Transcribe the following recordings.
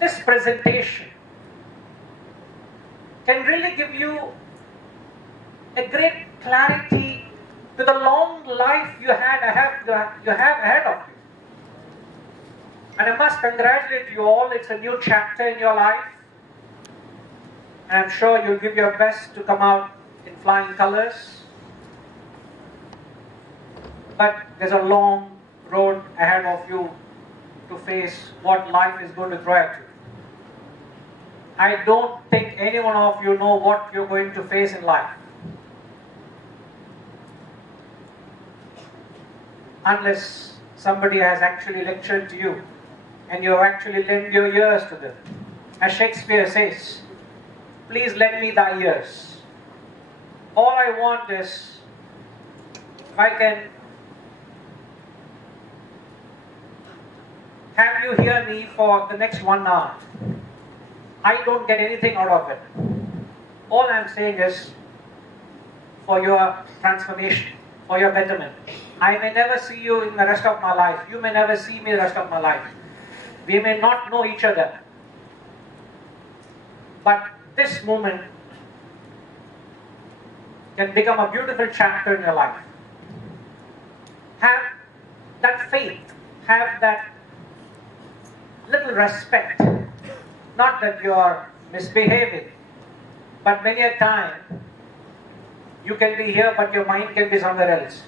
this presentation can really give you a great clarity to the long life you have ahead of you. And I must congratulate you all. It's a new chapter in your life. And I'm sure you'll give your best to come out in flying colors. But there's a long road ahead of you to face what life is going to throw at you. I don't think any one of you know what you're going to face in life. Unless somebody has actually lectured to you and you have actually lent your ears to them. As Shakespeare says, please lend me thy ears. All I want is, if I can have you hear me for the next 1 hour. I don't get anything out of it. All I'm saying is for your transformation, for your betterment. I may never see you in the rest of my life. You may never see me the rest of my life. We may not know each other. But this moment can become a beautiful chapter in your life. Have that faith. Have that little respect. Not that you are misbehaving, but many a time you can be here but your mind can be somewhere else.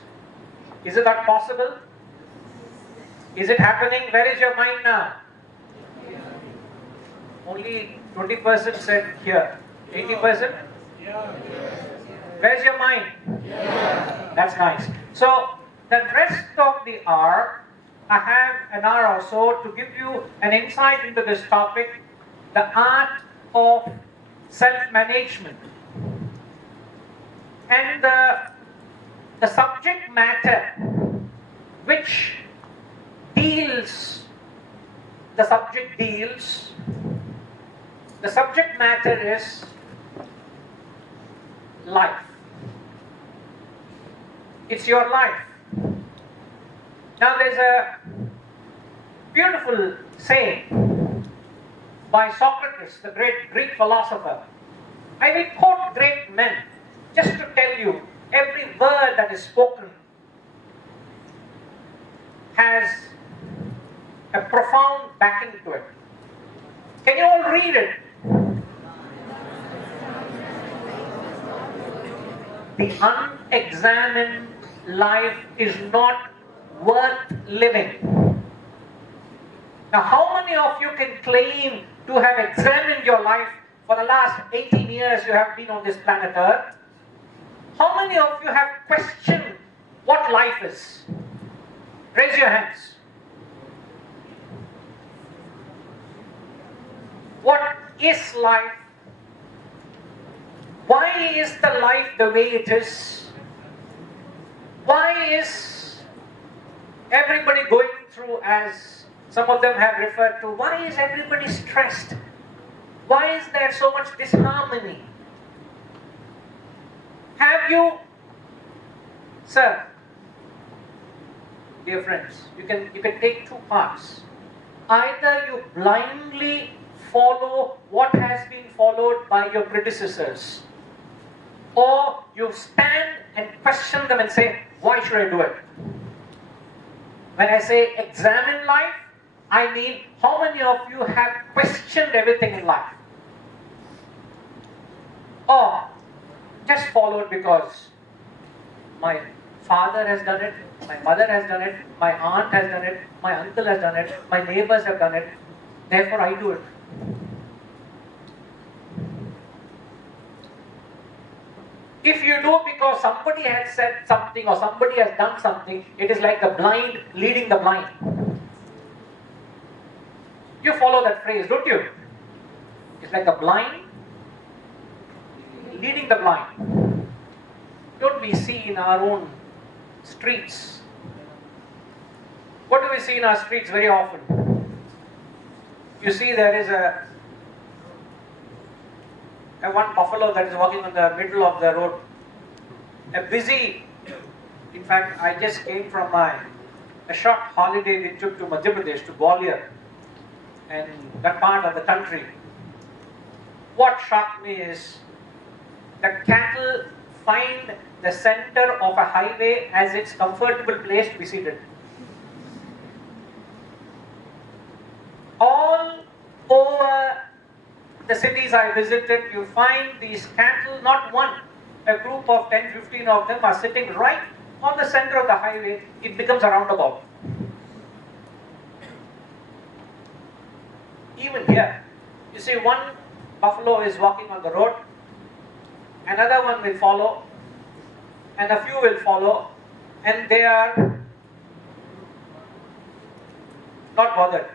Is it not possible? Is it happening? Where is your mind now? Only 20% said here. 80%? Where's your mind? That's nice. So the rest of the hour, I have an hour or so to give you an insight into this topic, the art of self-management. And the subject matter which deals, the subject matter is life. It's your life. Now there's a beautiful saying by Socrates, the great Greek philosopher. I will quote great men just to tell you every word that is spoken has a profound backing to it. Can you all read it? The unexamined life is not worth living. Now, how many of you can claim to have examined your life for the last 18 years you have been on this planet Earth? How many of you have questioned what life is? Raise your hands. What is life? Why is the life the way it is? Why is everybody going through, as some of them have referred to, why is everybody stressed? Why is there so much disharmony? Have you, sir, dear friends, you can take two parts. Either you blindly follow what has been followed by your predecessors, or you stand and question them and say, why should I do it? When I say examine life, I mean how many of you have questioned everything in life? Or just followed because my father has done it, my mother has done it, my aunt has done it, my uncle has done it, my neighbors have done it, therefore I do it. If you do because somebody has said something or somebody has done something, it is like the blind leading the blind. You follow that phrase, don't you? It's like the blind leading the blind. Don't we see in our own streets? What do we see in our streets very often? You see there is a one buffalo that is walking on the middle of the road. A busy, in fact, I just came from a short holiday we took to Madhya Pradesh, to Gwalior. in that part of the country, what shocked me is the cattle find the center of a highway as its comfortable place to be seated. All over the cities I visited, you find these cattle, not one, a group of 10, 15 of them are sitting right on the center of the highway. It becomes a roundabout. Even here, you see one buffalo is walking on the road, another one will follow, and a few will follow, and they are not bothered.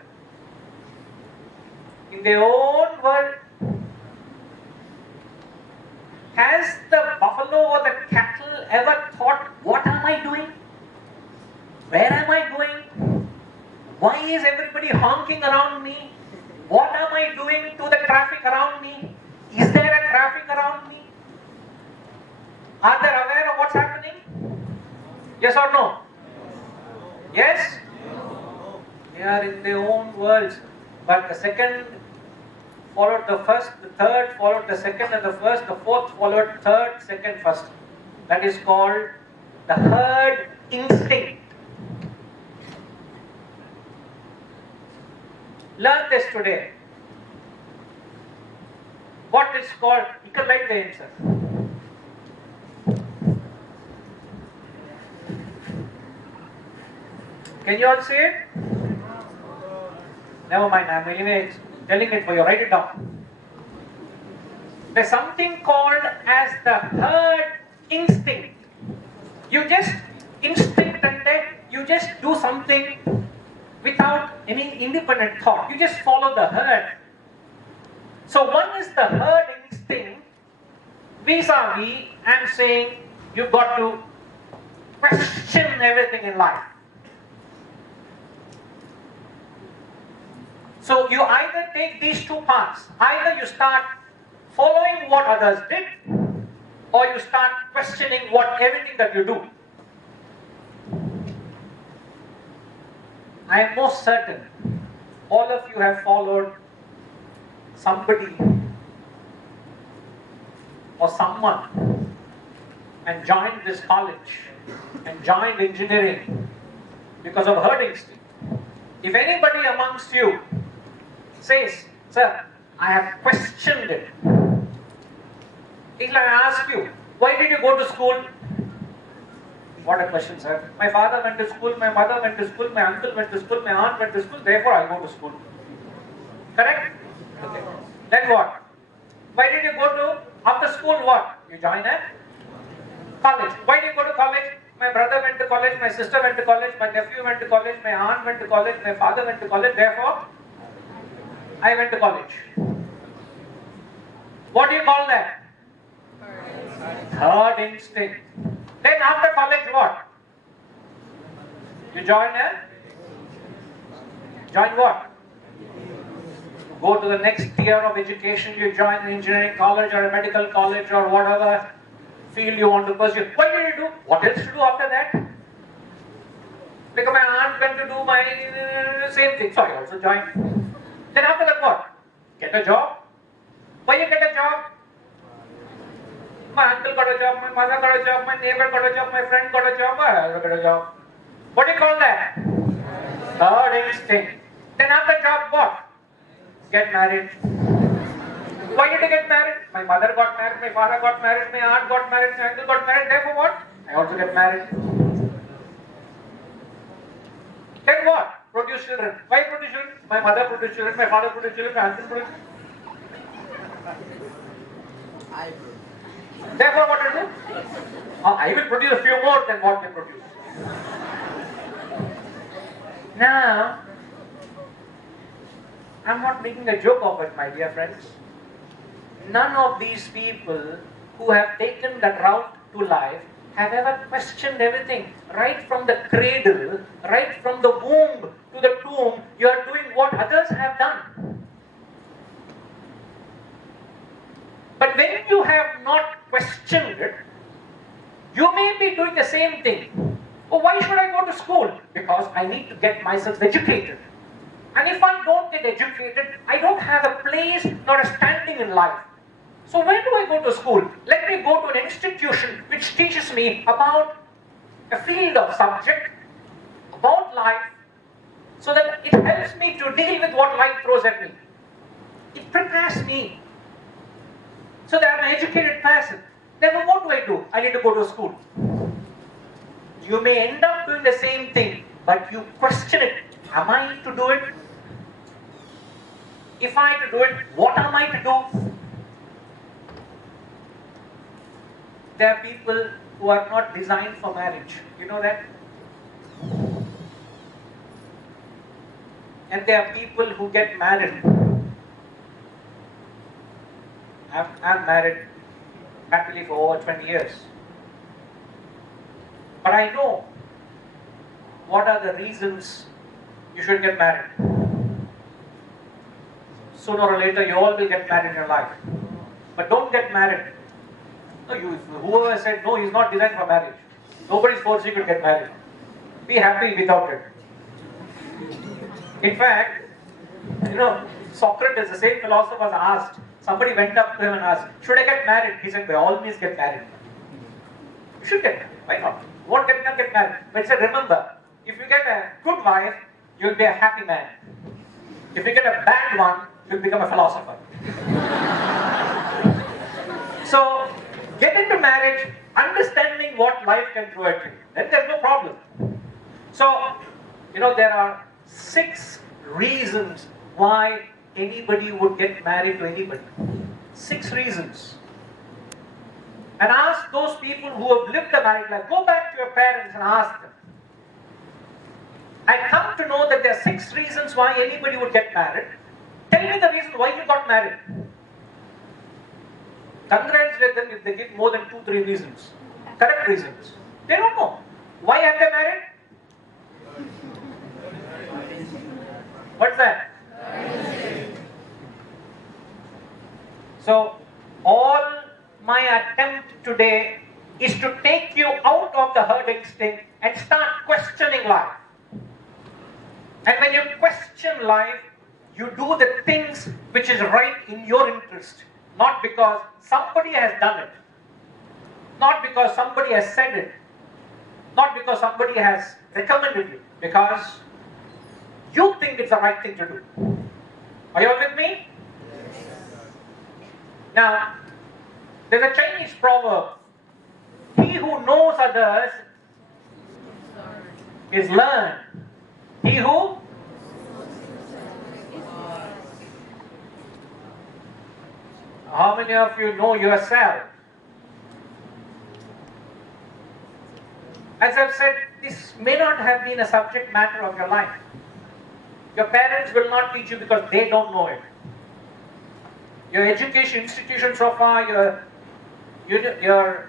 In their own world, has the buffalo or the cattle ever thought, what am I doing? Where am I going? Why is everybody honking around me? What am I doing to the traffic around me? Is there a traffic around me? Are they aware of what's happening? Yes or no? Yes? They are in their own worlds. But the second followed the first, the third followed the second and the first, the fourth followed third, second, first. That is called the herd instinct. Learn this today. What is called, you can write the answer. Can you all see it? Never mind, I'm anyway telling it for you. Write it down. There's something called as the herd instinct. You just instinct and you just do something without any independent thought. You just follow the herd. So one is the herd instinct. Vis-a-vis, I'm saying you've got to question everything in life. So you either take these two paths. Either you start following what others did, or you start questioning everything that you do. I am most certain all of you have followed somebody or someone and joined this college and joined engineering because of herd instinct. If anybody amongst you says, sir, I have questioned it. If I ask you, why did you go to school? What a question, sir. My father went to school, my mother went to school, my uncle went to school, my aunt went to school, therefore I go to school. Correct? Okay. Then what? Why did you go to, after school what? You join a college. Why did you go to college? My brother went to college, my sister went to college, my nephew went to college, my aunt went to college, my father went to college, therefore I went to college. What do you call that? Herd instinct. Then after college what? You join what? Go to the next tier of education, you join an engineering college or a medical college or whatever field you want to pursue. What did you do? What else to do after that? Because my aunt went to do my same thing, so I also joined. Then after that what? Get a job. Why you get a job? My uncle got a job, my mother got a job, my neighbor got a job, my friend got a job, I also got a job. What do you call that? Herd instinct. Then after job what? Get married. Why did you get married? My mother got married, my father got married, my aunt got married, my uncle got married, therefore what? I also get married. Then what? Produce children. Why produce children? My mother produced children, my father produced children, my husband produced. Therefore what to do? I will produce a few more than what they produce. Now, I'm not making a joke of it, my dear friends. None of these people who have taken that route to life have ever questioned everything. Right from the cradle, right from the womb to the tomb, you are doing what others have done. But when you have not questioned it, you may be doing the same thing. Oh, why should I go to school? Because I need to get myself educated. And if I don't get educated, I don't have a place nor a standing in life. So where do I go to school? Let me go to an institution which teaches me about a field of subject, about life, so that it helps me to deal with what life throws at me. It prepares me so that I'm an educated person. Then what do? I need to go to school. You may end up doing the same thing, but you question it. Am I to do it? If I to do it, what am I to do? There are people who are not designed for marriage. You know that? And there are people who get married. I'm married happily for over 20 years. But I know what are the reasons you should get married. Sooner or later, you all will get married in your life. But don't get married. No, whoever said, no, he's not designed for marriage. Nobody's forcing you to get married. Be happy without it. In fact, Socrates, the same philosopher, was asked, somebody went up to him and asked, should I get married? He said, by all means get married. You should get married. Why not? You won't get married. But he said, remember, if you get a good wife, you'll be a happy man. If you get a bad one, you'll become a philosopher. So, get into marriage, understanding what life can throw at you. Then there's no problem. So, there are 6 reasons why anybody would get married to anybody. 6 reasons. And ask those people who have lived a married life. Go back to your parents and ask them. I come to know that there are 6 reasons why anybody would get married. Tell me the reason why you got married. Congratulate them if they give more than 2-3 reasons. Correct reasons. They don't know. Why have they married? What's that? So, all my attempt today is to take you out of the herd instinct and start questioning life. And when you question life, you do the things which is right in your interest. Not because somebody has done it. Not because somebody has said it. Not because somebody has recommended it. Because you think it's the right thing to do. Are you all with me? Now, there's a Chinese proverb. He who knows others is learned. He who? How many of you know yourself? As I've said, this may not have been a subject matter of your life. Your parents will not teach you because they don't know it. Your education institution so far, your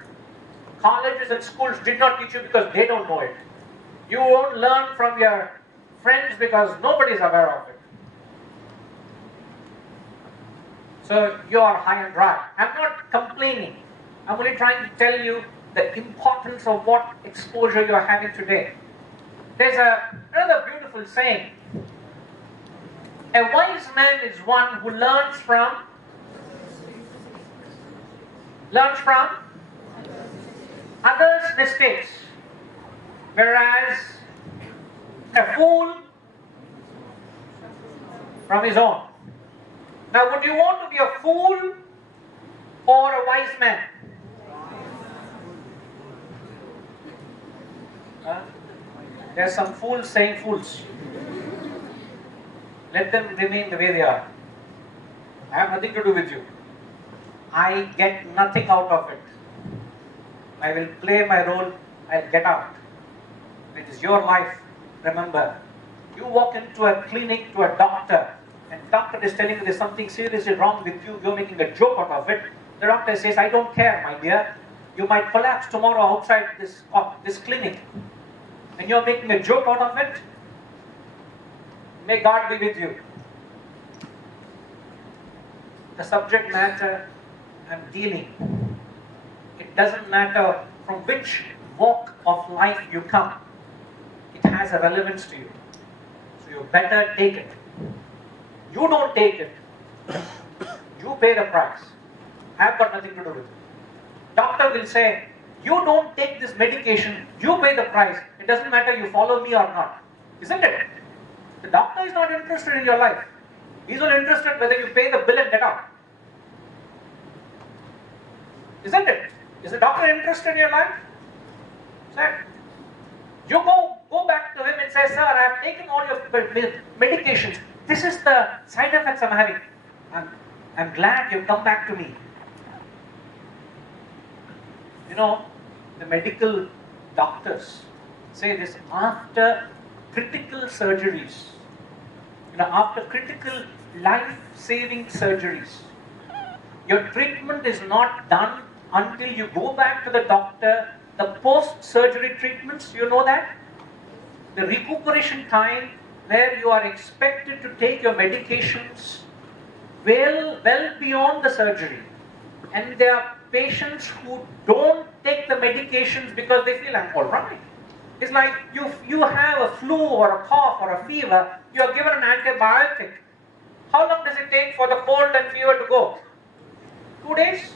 colleges and schools did not teach you because they don't know it. You won't learn from your friends because nobody is aware of it. So you are high and dry. I'm not complaining. I'm only trying to tell you the importance of what exposure you are having today. There's another beautiful saying. A wise man is one who learns from others' mistakes, whereas a fool from his own. Now, would you want to be a fool or a wise man? There are some fools saying fools. Let them remain the way they are. I have nothing to do with you. I get nothing out of it. I will play my role, I'll get out. It is your life. Remember, you walk into a clinic to a doctor, and the doctor is telling you there's something seriously wrong with you, you're making a joke out of it. The doctor says, I don't care, my dear. You might collapse tomorrow outside this clinic. And you're making a joke out of it. May God be with you. The subject matter I'm dealing, it doesn't matter from which walk of life you come. It has a relevance to you. So you better take it. You don't take it. You pay the price. I've got nothing to do with it. Doctor will say, you don't take this medication, you pay the price. It doesn't matter you follow me or not. Isn't it? The doctor is not interested in your life. He's only interested whether you pay the bill and get out. Isn't it? Is the doctor interested in your life? Sir, you go back to him and say, sir, I have taken all your medications. This is the side effects I'm having. I'm glad you've come back to me. You know, the medical doctors say this after critical surgeries. After critical life-saving surgeries, your treatment is not done until you go back to the doctor. The post-surgery treatments, you know that? The recuperation time where you are expected to take your medications well beyond the surgery. And there are patients who don't take the medications because they feel, I'm all right. It's like you have a flu or a cough or a fever, you are given an antibiotic. How long does it take for the cold and fever to go? 2 days?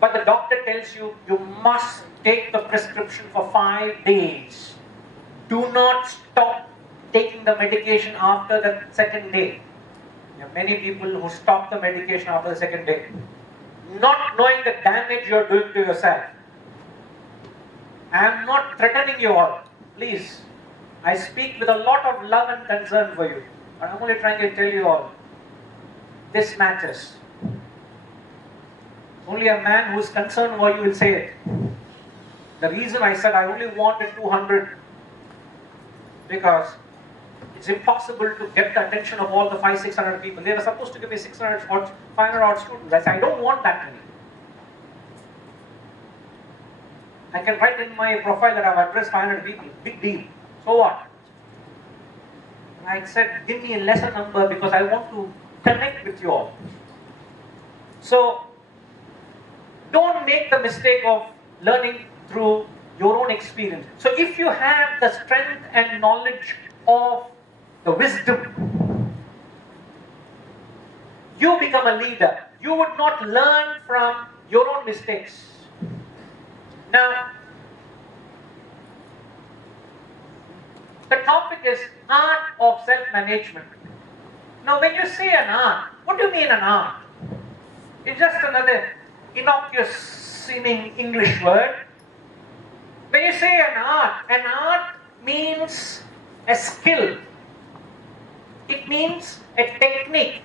But the doctor tells you, you must take the prescription for 5 days. Do not stop taking the medication after the second day. There are many people who stop the medication after the second day, not knowing the damage you are doing to yourself. I am not threatening you all. Please, I speak with a lot of love and concern for you. But I am only trying to tell you all, this matters. Only a man who is concerned for you will say it. The reason I said I only wanted 200, because it's impossible to get the attention of all the 500-600 people. They were supposed to give me 600 or 500 odd students. I said, I don't want that many. I can write in my profile that I've addressed 500 people. Big deal. So what? I said, give me a lesser number because I want to connect with you all. So, don't make the mistake of learning through your own experience. So if you have the strength and knowledge of the wisdom, you become a leader. You would not learn from your own mistakes. Now, the topic is art of self-management. Now, when you say an art, what do you mean an art? It's just another innocuous seeming English word. When you say an art means a skill. It means a technique.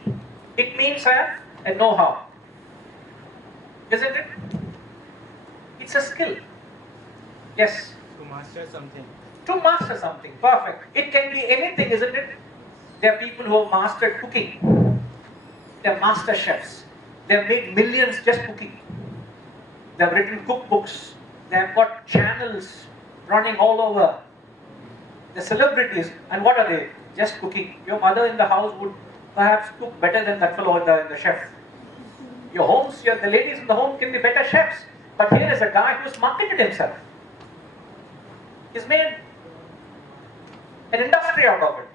It means a know-how. Isn't it? It's a skill. Yes? To master something. To master something. Perfect. It can be anything, isn't it? There are people who have mastered cooking. They are master chefs. They have made millions just cooking. They have written cookbooks. They have got channels running all over. The celebrities, and what are they? Just cooking. Your mother in the house would perhaps cook better than that fellow in the chef. Your homes, the ladies in the home can be better chefs. But here is a guy who's marketed himself. He's made an industry out of it.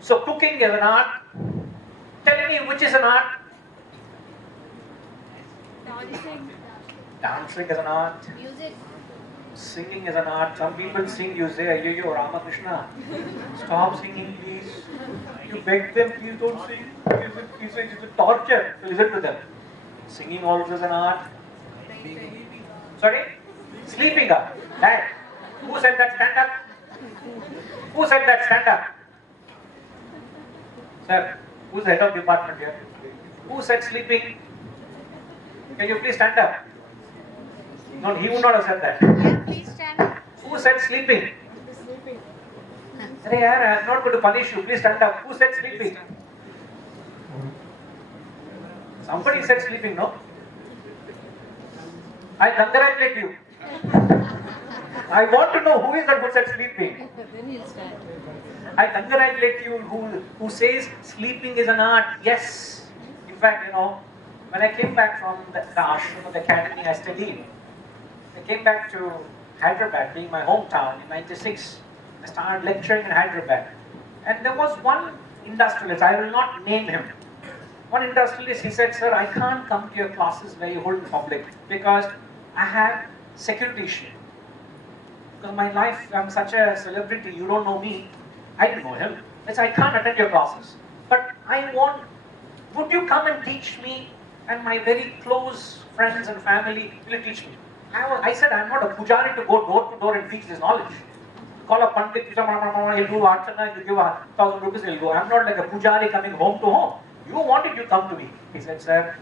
So cooking is an art. Tell me which is an art. Dancing. Dancing is an art. Music. Singing is an art. Some people sing, you say, yo, Ramakrishna, stop singing please. You beg them, please don't sing. It's a torture to listen to them. Singing also is an art. Sorry? Sleeping up. Dad, who said that? Stand up. Who said that? Stand up. Sir, who's the head of department here? Who said sleeping? Can you please stand up? No, he would not have said that. Yeah, please stand up. Who said sleeping? Hey, I'm not going to punish you. Please stand up. Who said sleeping? Somebody said sleeping, no? I congratulate you. I want to know who is that who said sleeping. Then he'll stand. I congratulate you who says sleeping is an art. Yes. In fact, when I came back from the ashram of the academy I studied, I came back to Hyderabad, being my hometown, in '96. I started lecturing in Hyderabad. And there was one industrialist, I will not name him. One industrialist, he said, sir, I can't come to your classes where you hold in public because I have security issue. Because my life, I'm such a celebrity, you don't know me. I didn't know him. I said, I can't attend your classes. But would you come and teach me? And my very close friends and family will teach me. I said, I'm not a pujari to go door to door and teach this knowledge. Call a pandit, he'll do archana, you give 1,000 rupees, he'll go. I'm not like a pujari coming home to home. You wanted, you come to me. He said, sir,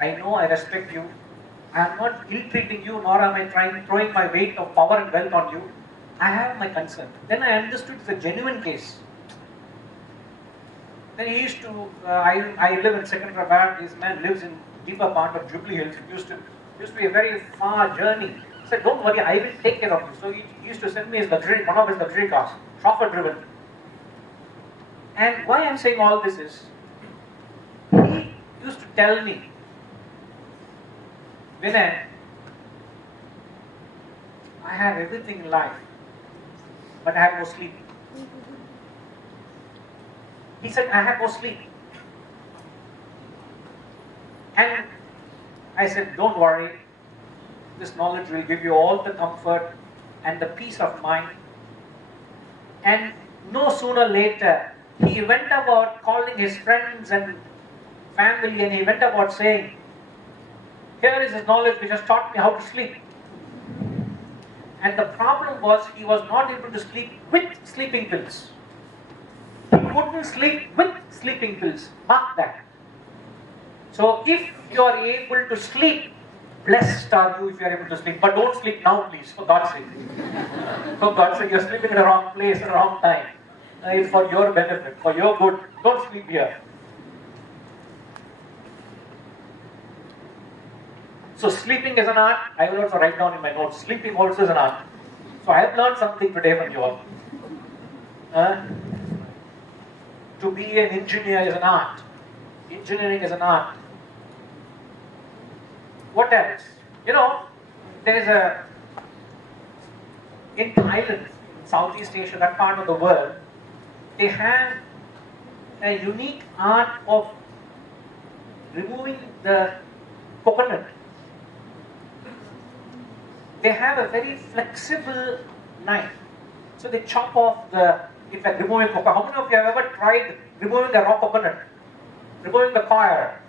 I know I respect you. I am not ill-treating you, nor am I throwing my weight of power and wealth on you. I have my concern. Then I understood it's a genuine case. Then he used to, I live in Secunderabad, this man lives in deeper part of Jubilee Hills. It used to be a very far journey. He said, don't worry, I will take care of you. So he used to send me one of his luxury cars, chauffeur driven. And why I'm saying all this is, he used to tell me, Vinay, I have everything in life, but I have no sleep. He said, I have no sleep. And I said, don't worry, this knowledge will give you all the comfort and the peace of mind. And no sooner later, he went about calling his friends and family, and he went about saying, here is his knowledge which has taught me how to sleep. And the problem was, he was not able to sleep with sleeping pills. He couldn't sleep with sleeping pills. Mark that. So if you are able to sleep, blessed are you if you are able to sleep. But don't sleep now, please, for God's sake. For God's sake, you're sleeping in the wrong place at the wrong time. It's for your benefit, for your good. Don't sleep here. So sleeping is an art. I will also write down in my notes. Sleeping also is an art. So I have learned something today from you all. To be an engineer is an art. Engineering is an art. What else? You know, there is in Thailand, Southeast Asia, that part of the world, they have a unique art of removing the coconut. They have a very flexible knife. So they chop off in fact, removing coconut. How many of you have ever tried removing a raw coconut? Removing the coir?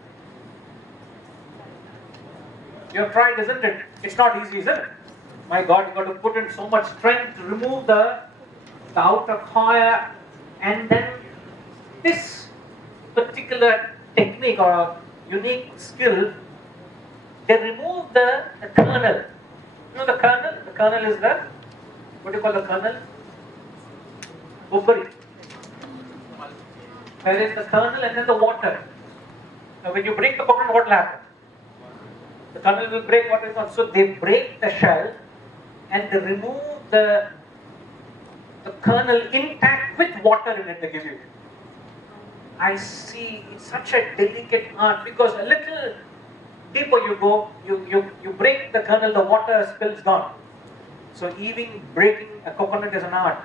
You have tried, isn't it? It's not easy, isn't it? My God, you've got to put in so much strength to remove the outer coir, and then this particular technique or unique skill, they remove the kernel. You know the kernel? The kernel is what do you call the kernel? Ubbari. There is the kernel and then the water. Now when you break the coconut, what will happen? The kernel will break, what is not. So they break the shell and they remove the kernel intact with water in it, they give you. I see, it's such a delicate art because a little deeper you go, you break the kernel, the water spills gone. So even breaking a coconut is an art.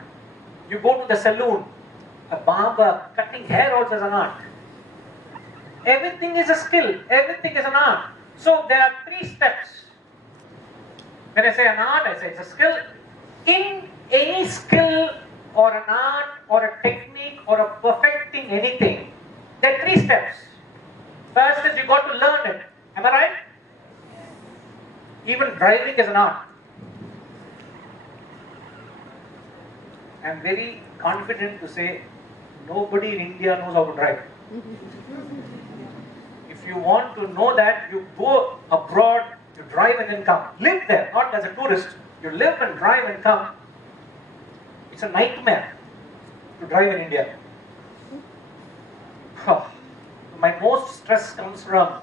You go to the saloon, a barber cutting hair also is an art. Everything is a skill, everything is an art. So there are 3 steps. When I say an art, I say it's a skill. In any skill or an art or a technique or a perfecting anything, there are 3 steps. First is you got to learn it. Am I right? Even driving is an art. I am very confident to say nobody in India knows how to drive. If you want to know that, you go abroad, you drive and then come. Live there, not as a tourist. You live and drive and come. It's a nightmare to drive in India. My most stress comes from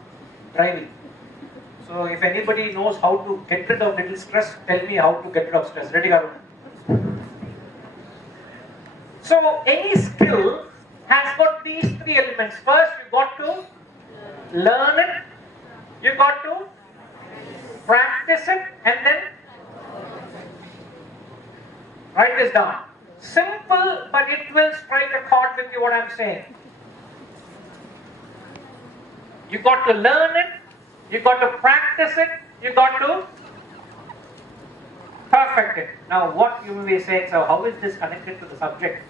driving. So if anybody knows how to get rid of little stress, tell me how to get rid of stress. Ready, Garu? So any skill has got these 3 elements. First, you got to learn it, you got to practice it, and then write this down. Simple, but it will strike a chord with you what I'm saying. You got to learn it, you got to practice it, you got to perfect it. Now, what you will be saying, so how is this connected to the subject?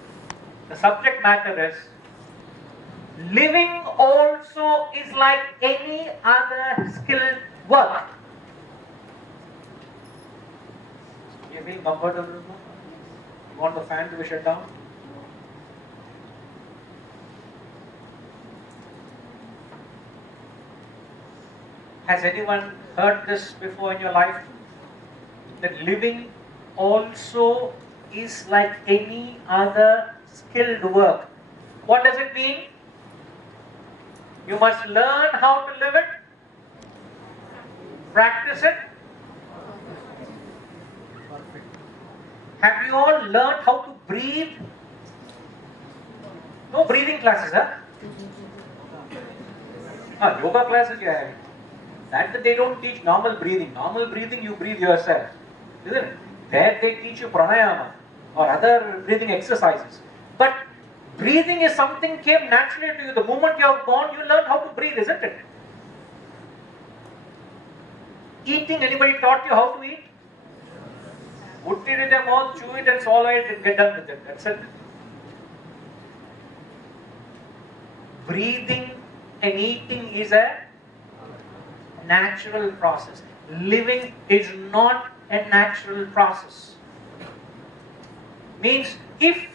The subject matter is living also is like any other skilled work. You being comfortable? You want the fan to be shut down? Has anyone heard this before in your life? That living also is like any other skilled work. What does it mean? You must learn how to live it, practice it. Have you all learned how to breathe? No breathing classes, huh? Yoga classes you have. That they don't teach normal breathing. Normal breathing you breathe yourself, isn't it? There they teach you pranayama or other breathing exercises. But breathing is something came naturally to you. The moment you are born, you learn how to breathe, isn't it? Eating, anybody taught you how to eat? Put it in your mouth, chew it and swallow it and get done with it. That's it. Breathing and eating is a natural process. Living is not a natural process. Means if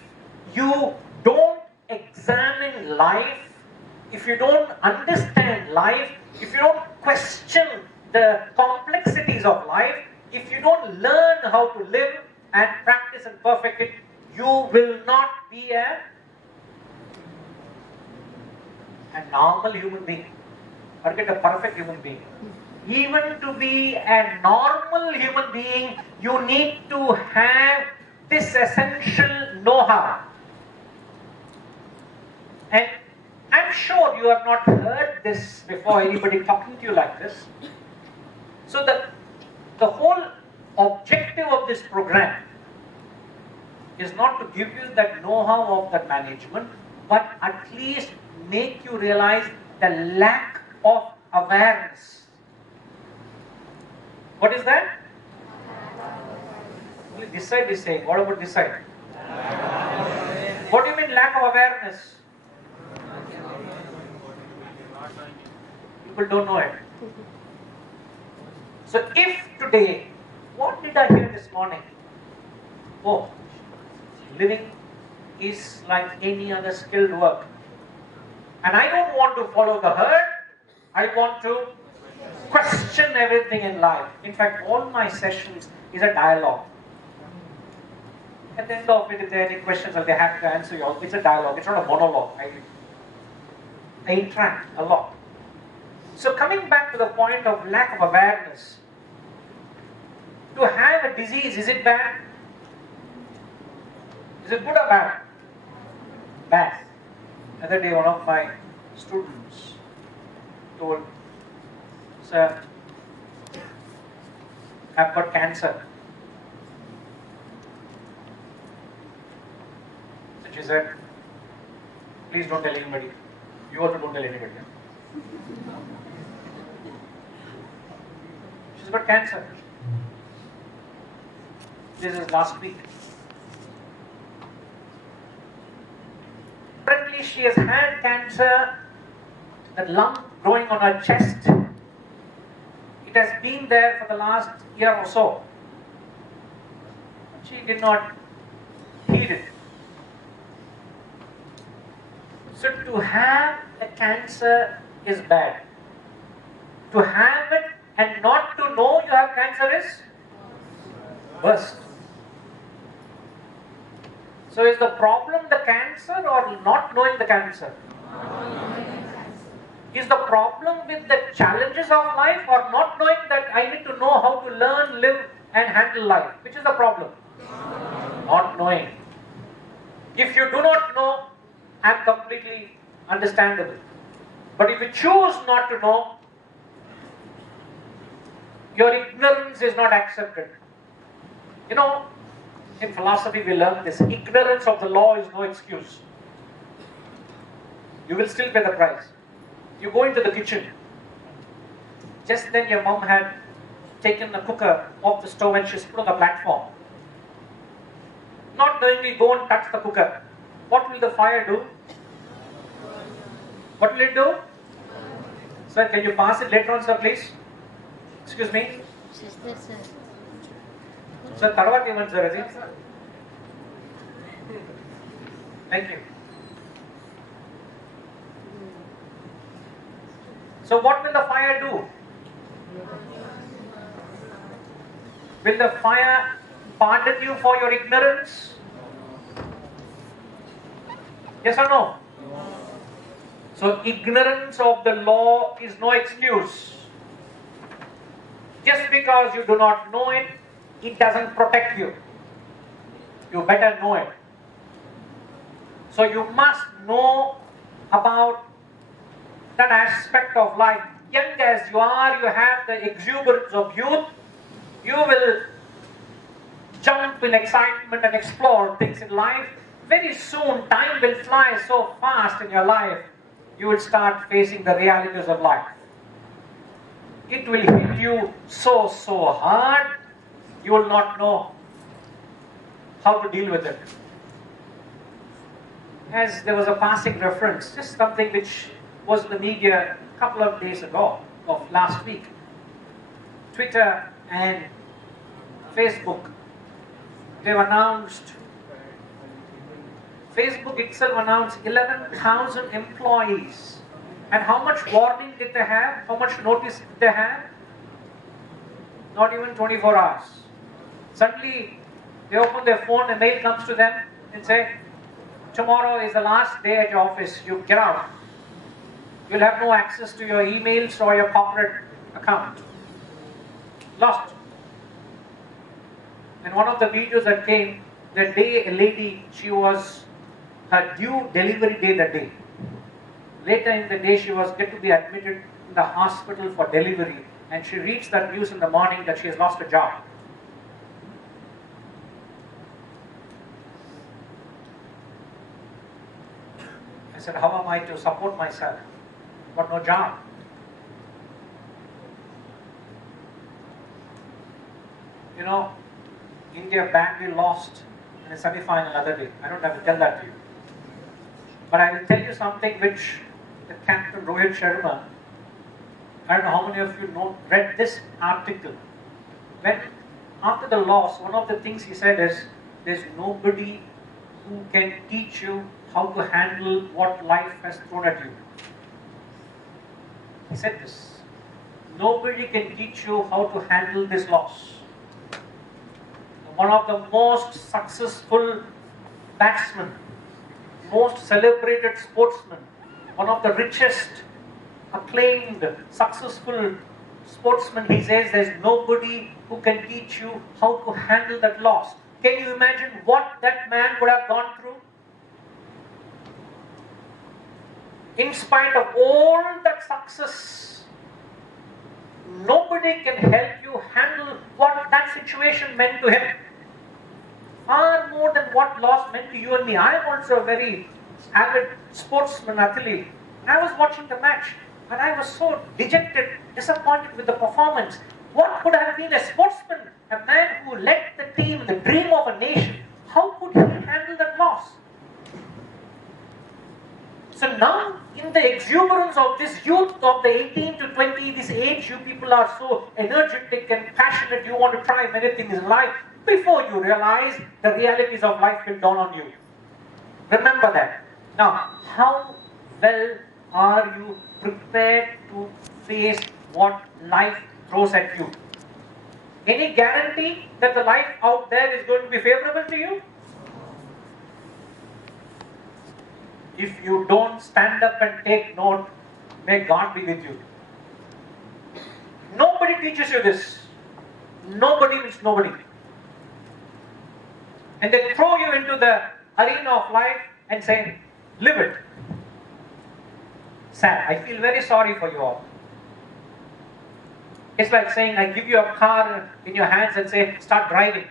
you don't examine life, if you don't understand life, if you don't question the complexities of life, if you don't learn how to live and practice and perfect it, you will not be a normal human being. Forget a perfect human being. Even to be a normal human being, you need to have this essential know-how. And I'm sure you have not heard this before, anybody talking to you like this. So the whole objective of this program is not to give you that know-how of that management, but at least make you realize the lack of awareness. What is that? Only this side is saying. What about this side? What do you mean lack of awareness? People don't know it. So if today, what did I hear this morning? Oh, living is like any other skilled work. And I don't want to follow the herd. I want to question everything in life. In fact, all my sessions is a dialogue. At the end of it, if there are any questions or they have to answer you all, it's a dialogue. It's not a monologue. I interact a lot. So coming back to the point of lack of awareness, to have a disease, is it bad? Is it good or bad? Bad. The other day, one of my students told, "Sir, I've got cancer." So she said, "Please don't tell anybody. You also don't tell anybody." She's got cancer. This is last week. Apparently she has had cancer, the lump growing on her chest. It has been there for the last year or so. She did not heed it. So to have a cancer is bad. To have it and not to know you have cancer is worse. So is the problem the cancer or not knowing the cancer? Is the problem with the challenges of life or not knowing that I need to know how to learn, live and handle life? Which is the problem? Not knowing. If you do not know, I am completely understandable. But if you choose not to know, your ignorance is not accepted. You know, in philosophy we learn this. Ignorance of the law is no excuse. You will still pay the price. You go into the kitchen. Just then your mom had taken the cooker off the stove and she's put on the platform. Not knowingly go and touch the cooker. What will the fire do? What will it do? Sir, can you pass it later on, sir, please? Excuse me? Sister, sir. Sir, tarvat event, sir, is it? Thank you. So what will the fire do? Will the fire pardon you for your ignorance? Yes or no? So ignorance of the law is no excuse. Just because you do not know it, it doesn't protect you. You better know it. So you must know about that aspect of life. Young as you are, you have the exuberance of youth. You will jump in excitement and explore things in life. Very soon, time will fly so fast in your life, you will start facing the realities of life. It will hit you so hard, you will not know how to deal with it. As there was a passing reference, just something which was in the media a couple of days ago, of last week. Twitter and Facebook, they've announced, Facebook itself announced 11,000 employees. And how much warning did they have? How much notice did they have? Not even 24 hours. Suddenly, they open their phone, a mail comes to them and say, tomorrow is the last day at your office, you get out. You'll have no access to your emails or your corporate account. Lost. And one of the videos that came, the day a lady, she was her due delivery day that day. Later in the day, she was get to be admitted in the hospital for delivery, and she reads that news in the morning that she has lost a job. I said, how am I to support myself? But no job. You know, India badly lost in the semi-final the other day. I don't have to tell that to you. But I will tell you something which the captain Rohit Sharma, I don't know how many of you read this article. When after the loss, one of the things he said is, there's nobody who can teach you how to handle what life has thrown at you. He said this. Nobody can teach you how to handle this loss. One of the most successful batsmen, most celebrated sportsman, one of the richest, acclaimed, successful sportsmen, he says there's nobody who can teach you how to handle that loss. Can you imagine what that man would have gone through? In spite of all that success, nobody can help you handle what that situation meant to him. Far more than what loss meant to you and me. I am also a very avid sportsman, athlete. And I was watching the match and I was so dejected, disappointed with the performance. What could have been a sportsman, a man who led the team, the dream of a nation? How could he handle that loss? So now, in the exuberance of this youth of the 18 to 20, this age, you people are so energetic and passionate, you want to try many things in life. Before you realize, the realities of life will dawn on you. Remember that. Now, how well are you prepared to face what life throws at you? Any guarantee that the life out there is going to be favorable to you? If you don't stand up and take note, may God be with you. Nobody teaches you this. Nobody means nobody. And they throw you into the arena of life and say, live it. Sad. I feel very sorry for you all. It's like saying, I give you a car in your hands and say, start driving.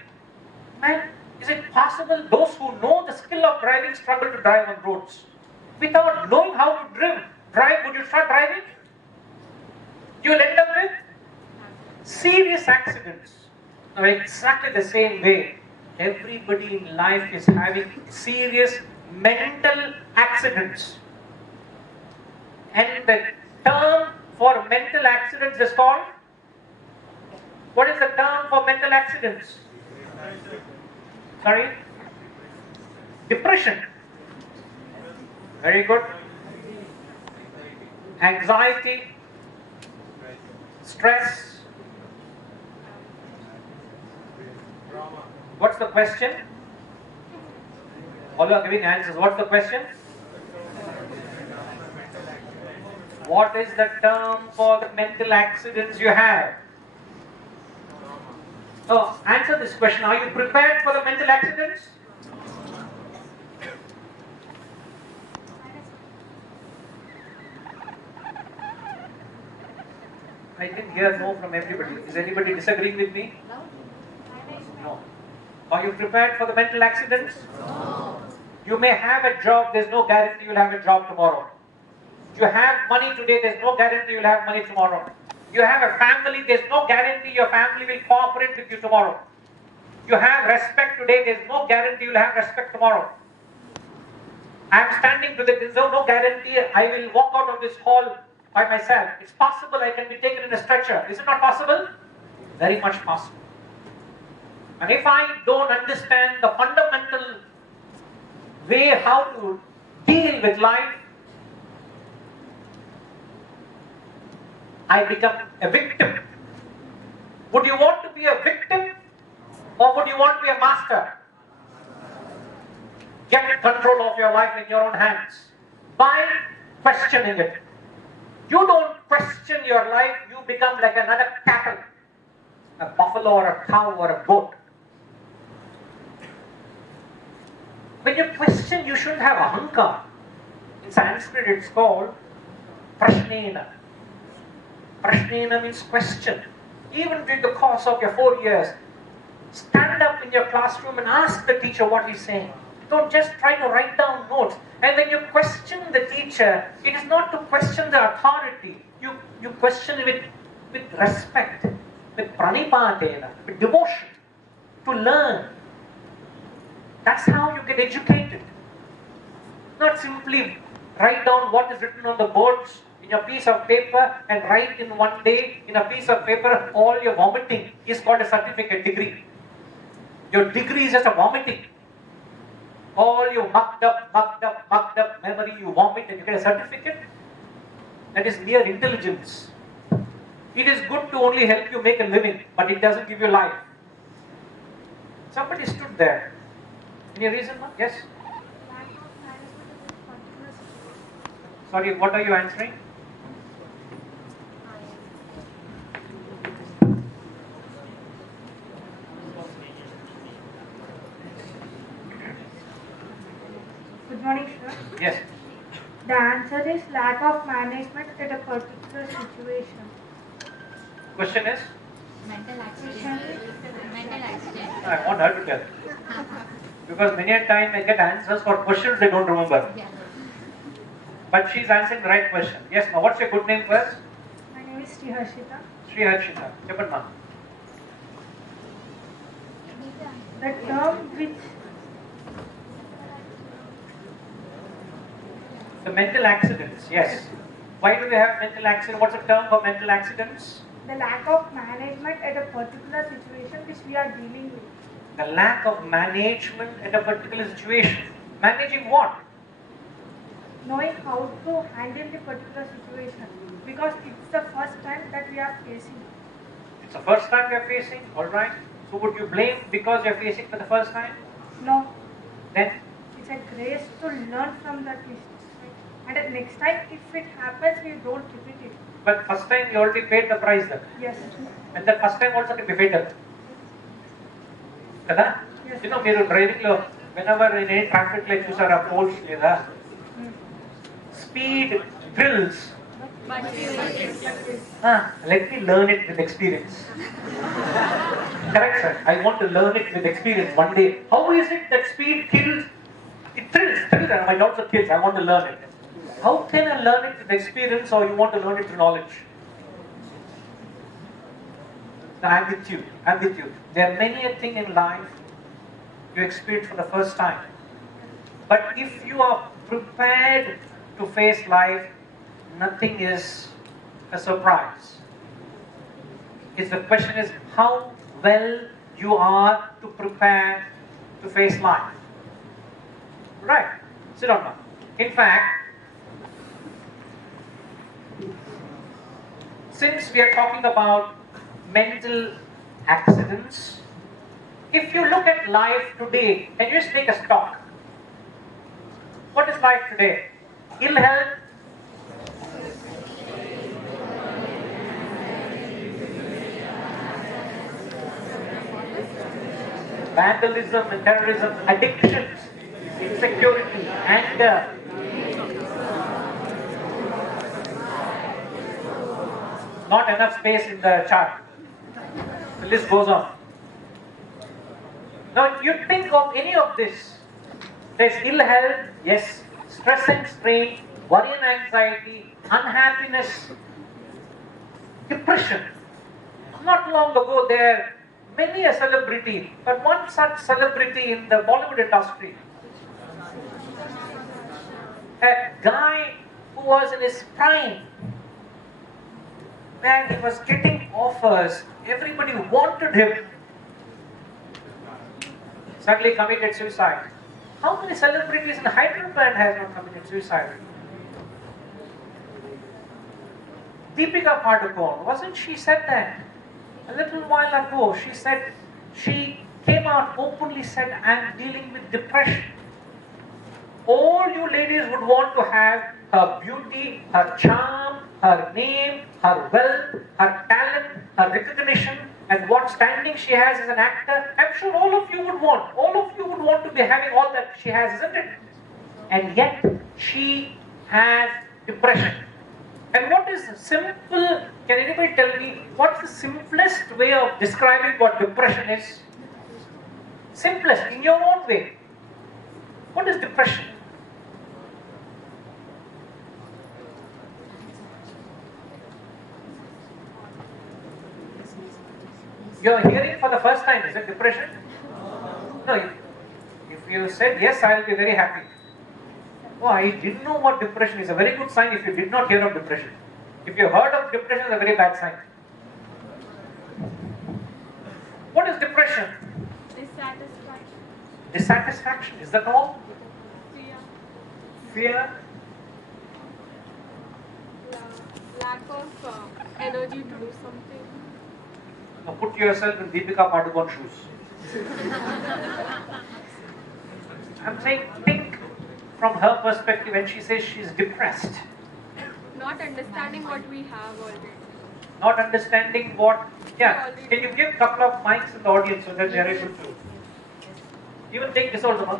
Man, is it possible those who know the skill of driving struggle to drive on roads? Without knowing how to drive, would you start driving? You will end up with serious accidents. Now, exactly the same way, everybody in life is having serious mental accidents. And the term for mental accidents is called, what is the term for mental accidents? Sorry? Depression. Very good. Anxiety, stress. What's the question? All are giving answers. What's the question? What is the term for the mental accidents you have? Oh, answer this question. Are you prepared for the mental accidents? I didn't hear no from everybody. Is anybody disagreeing with me? No. Are you prepared for the mental accidents? No. You may have a job, there's no guarantee you'll have a job tomorrow. You have money today, there's no guarantee you'll have money tomorrow. You have a family, there's no guarantee your family will cooperate with you tomorrow. You have respect today, there's no guarantee you'll have respect tomorrow. I am standing today, there's no guarantee I will walk out of this hall by myself. It's possible I can be taken in a stretcher. Is it not possible? Very much possible. And if I don't understand the fundamental way how to deal with life, I become a victim. Would you want to be a victim or would you want to be a master? Get control of your life in your own hands by questioning it. You don't question your life, you become like another cattle, a buffalo or a cow or a goat. When you question, you shouldn't have ahankar. In Sanskrit, it's called prashnena. Prashnena means question. Even during the course of your 4 years, stand up in your classroom and ask the teacher what he's saying. Don't just try to write down notes. And when you question the teacher, it is not to question the authority. You question it with respect, with pranipatena, with devotion, to learn. That's how you get educated. Not simply write down what is written on the boards in a piece of paper and write in one day in a piece of paper all your vomiting is called a certificate degree. Your degree is just a vomiting. All you mucked up memory, you vomit and you get a certificate. That is mere intelligence. It is good to only help you make a living, but it doesn't give you life. Somebody stood there. Any reason? Yes? Sorry, what are you answering? Good morning, sir. Yes. The answer is lack of management at a particular situation. Question is? Mental accident. Mental accident. I want her to tell. Because many a time I get answers for questions they don't remember. Yeah. But she's answering the right question. Yes, ma. What's your good name first? My name is Sri Harshita. Sri Harshita. Chepan ma. The term which The mental accidents. Yes. Why do we have mental accidents? What's the term for mental accidents? the lack of management at a particular situation which we are dealing with. The lack of management at a particular situation. Managing what? Knowing how to handle the particular situation. Because it's the first time that we are facing. It's the first time you're facing, alright. So would you blame because you're facing for the first time? No. Then? It's a grace to learn from that mistake. And the next time if it happens, we don't repeat it. But first time you already paid the price then. Yes. And that first time also can be fatal. Kada? Yes. You know, మీరు driving లో whenever in any traffic light చూసారా poles లేదా speed drills. Let me learn it with experience. Correct, sir. I want to learn it with experience one day. How is it that speed kills? It thrills. I might also kills. I want to learn it. How can I learn it with experience, or you want to learn it through knowledge? No, I'm with you. I'm with you. There are many a thing in life you experience for the first time. But if you are prepared to face life, nothing is a surprise. The question is how well you are to prepare to face life. Right. Sit down now. In fact, since we are talking about mental accidents, if you look at life today, can you just take a stock? What is life today? Ill health, vandalism and terrorism, addictions, insecurity, anger. Not enough space in the chart. The list goes on. Now you think of any of this. There's ill health, yes, stress and strain, worry and anxiety, unhappiness, depression. Not long ago there, many a celebrity, but one such celebrity in the Bollywood industry, a guy who was in his prime, where he was getting offers, everybody wanted him, suddenly committed suicide. How many celebrities in Hyderabad has not committed suicide? Deepika Padukone, wasn't she said that? A little while ago, she said, she came out openly said, I'm dealing with depression. All you ladies would want to have her beauty, her charm, her name, her wealth, her talent, her recognition, and what standing she has as an actor. I'm sure all of you would want. All of you would want to be having all that she has, isn't it? And yet, she has depression. And what is simple, can anybody tell me, what's the simplest way of describing what depression is? Simplest, in your own way. What is depression? You're hearing for the first time, is it depression? No, if you said yes, I'll be very happy. Oh, I didn't know what depression is. A very good sign if you did not hear of depression. If you heard of depression, it's a very bad sign. What is depression? Dissatisfaction. Dissatisfaction, is that all? Fear. Fear? Lack of energy to do something. Now put yourself in Deepika Padukone's shoes. I'm saying, think from her perspective when she says she's depressed. Not understanding what we have already. Not understanding what. Yeah, can you give a couple of mics in the audience so that they are able to. Even take this also, man.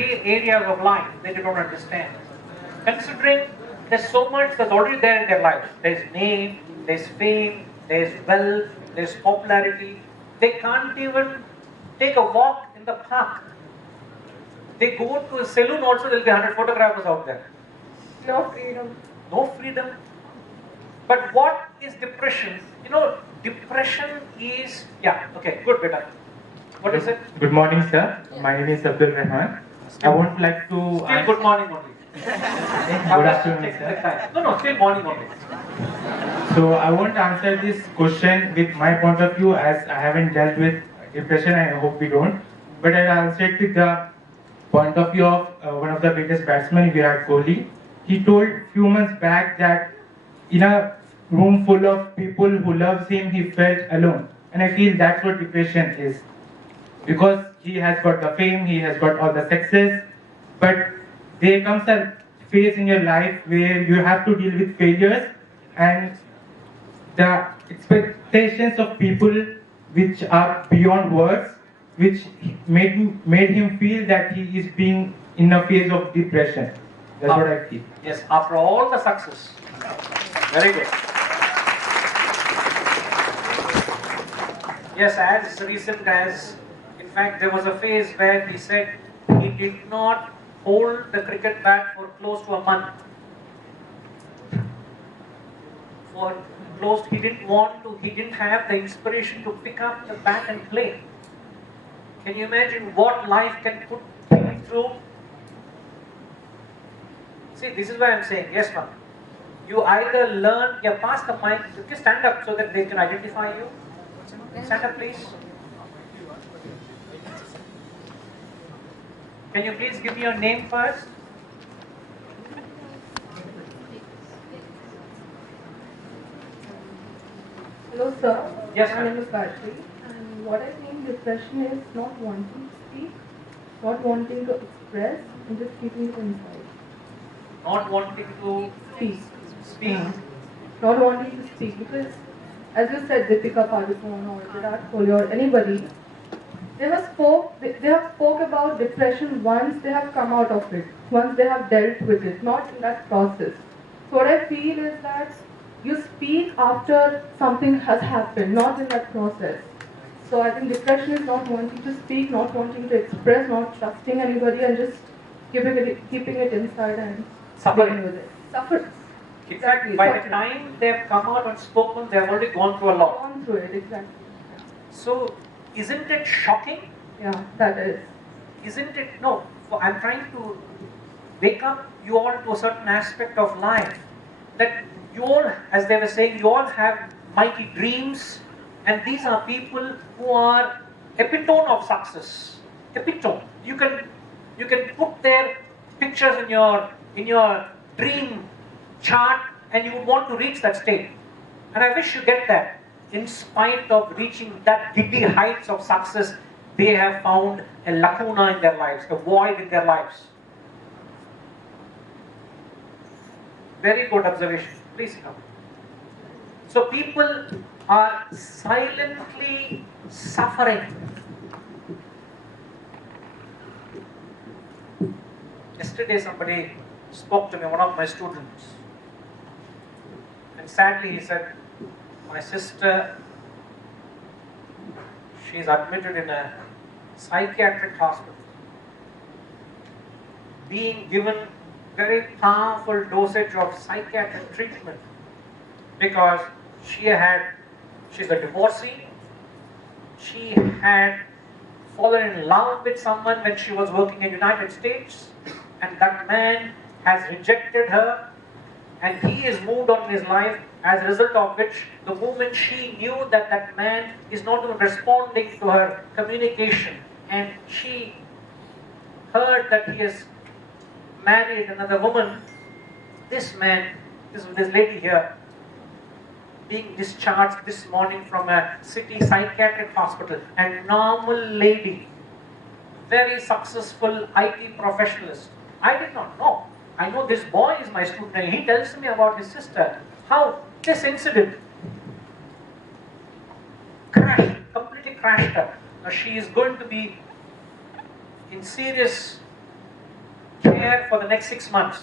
Areas of life that you don't understand. Considering there's so much that's already there in their lives. There's name, there's fame, there's wealth, there's popularity. They can't even take a walk in the park. They go to a saloon also, there'll be 100 photographers out there. No freedom. No freedom. But what is depression? You know, depression is, yeah, okay, good, beta. What is it? Good morning, sir. My name is Abdul Rahman. I would like to. Still good morning only. Good afternoon, sir. No, still morning only. So I want to answer this question with my point of view, as I haven't dealt with depression. I hope we don't. But I'll answer it with the point of view of one of the biggest batsmen, Virat Kohli. He told few months back that in a room full of people who loves him, he felt alone. And I feel that's what depression is. Because he has got the fame, he has got all the success, but there comes a phase in your life where you have to deal with failures and the expectations of people which are beyond words, which made him feel that he is being in a phase of depression. That's what I feel. Yes, after all the success. Very good. Yes, as recent as in In fact, there was a phase where he said he did not hold the cricket bat for close to a month. He didn't have the inspiration to pick up the bat and play. Can you imagine what life can put him through? See, this is why I'm saying, yes, ma'am. You either learn, pass the mic, just stand up so that they can identify you. Stand up, please. Can you please give me your name first? Hello, sir. Yes, My ma'am. name is Gayatri. And what I think depression is not wanting to speak, not wanting to express, and just keeping it inside. Not wanting to Speak. speak. Yeah. Not wanting to speak because, as you said, Deepika Padukone or Virat Kohli or anybody, they have spoke about depression once they have come out of it, once they have dealt with it, not in that process. So what I feel is that you speak after something has happened, not in that process. So I think depression is not wanting to speak, not wanting to express, not trusting anybody, and just keeping it inside and Suffering. dealing with it. Suffer. In fact, by the time they've come out and spoken, they've already gone through a lot. Gone through it, exactly. So, isn't it shocking? Yeah, that is. Isn't it? No, I'm trying to wake up you all to a certain aspect of life. That you all, as they were saying, you all have mighty dreams, and these are people who are epitome of success. Epitome. You can put their pictures in your dream chart, and you would want to reach that state. And I wish you get that. In spite of reaching that giddy heights of success, they have found a lacuna in their lives, a void in their lives. Very good observation. Please come. So people are silently suffering. Yesterday somebody spoke to me, one of my students. And sadly he said, my sister, she is admitted in a psychiatric hospital, being given very powerful dosage of psychiatric treatment because she's a divorcee. She had fallen in love with someone when she was working in the United States, and that man has rejected her, and he is moved on in his life, as a result of which the moment she knew that that man is not even responding to her communication, and she heard that he has married another woman, this lady here, being discharged this morning from a city psychiatric hospital, a normal lady, very successful IT professionalist. I did not know. I know this boy is my student and he tells me about his sister, how this incident completely crashed her. Now she is going to be in serious care for the next 6 months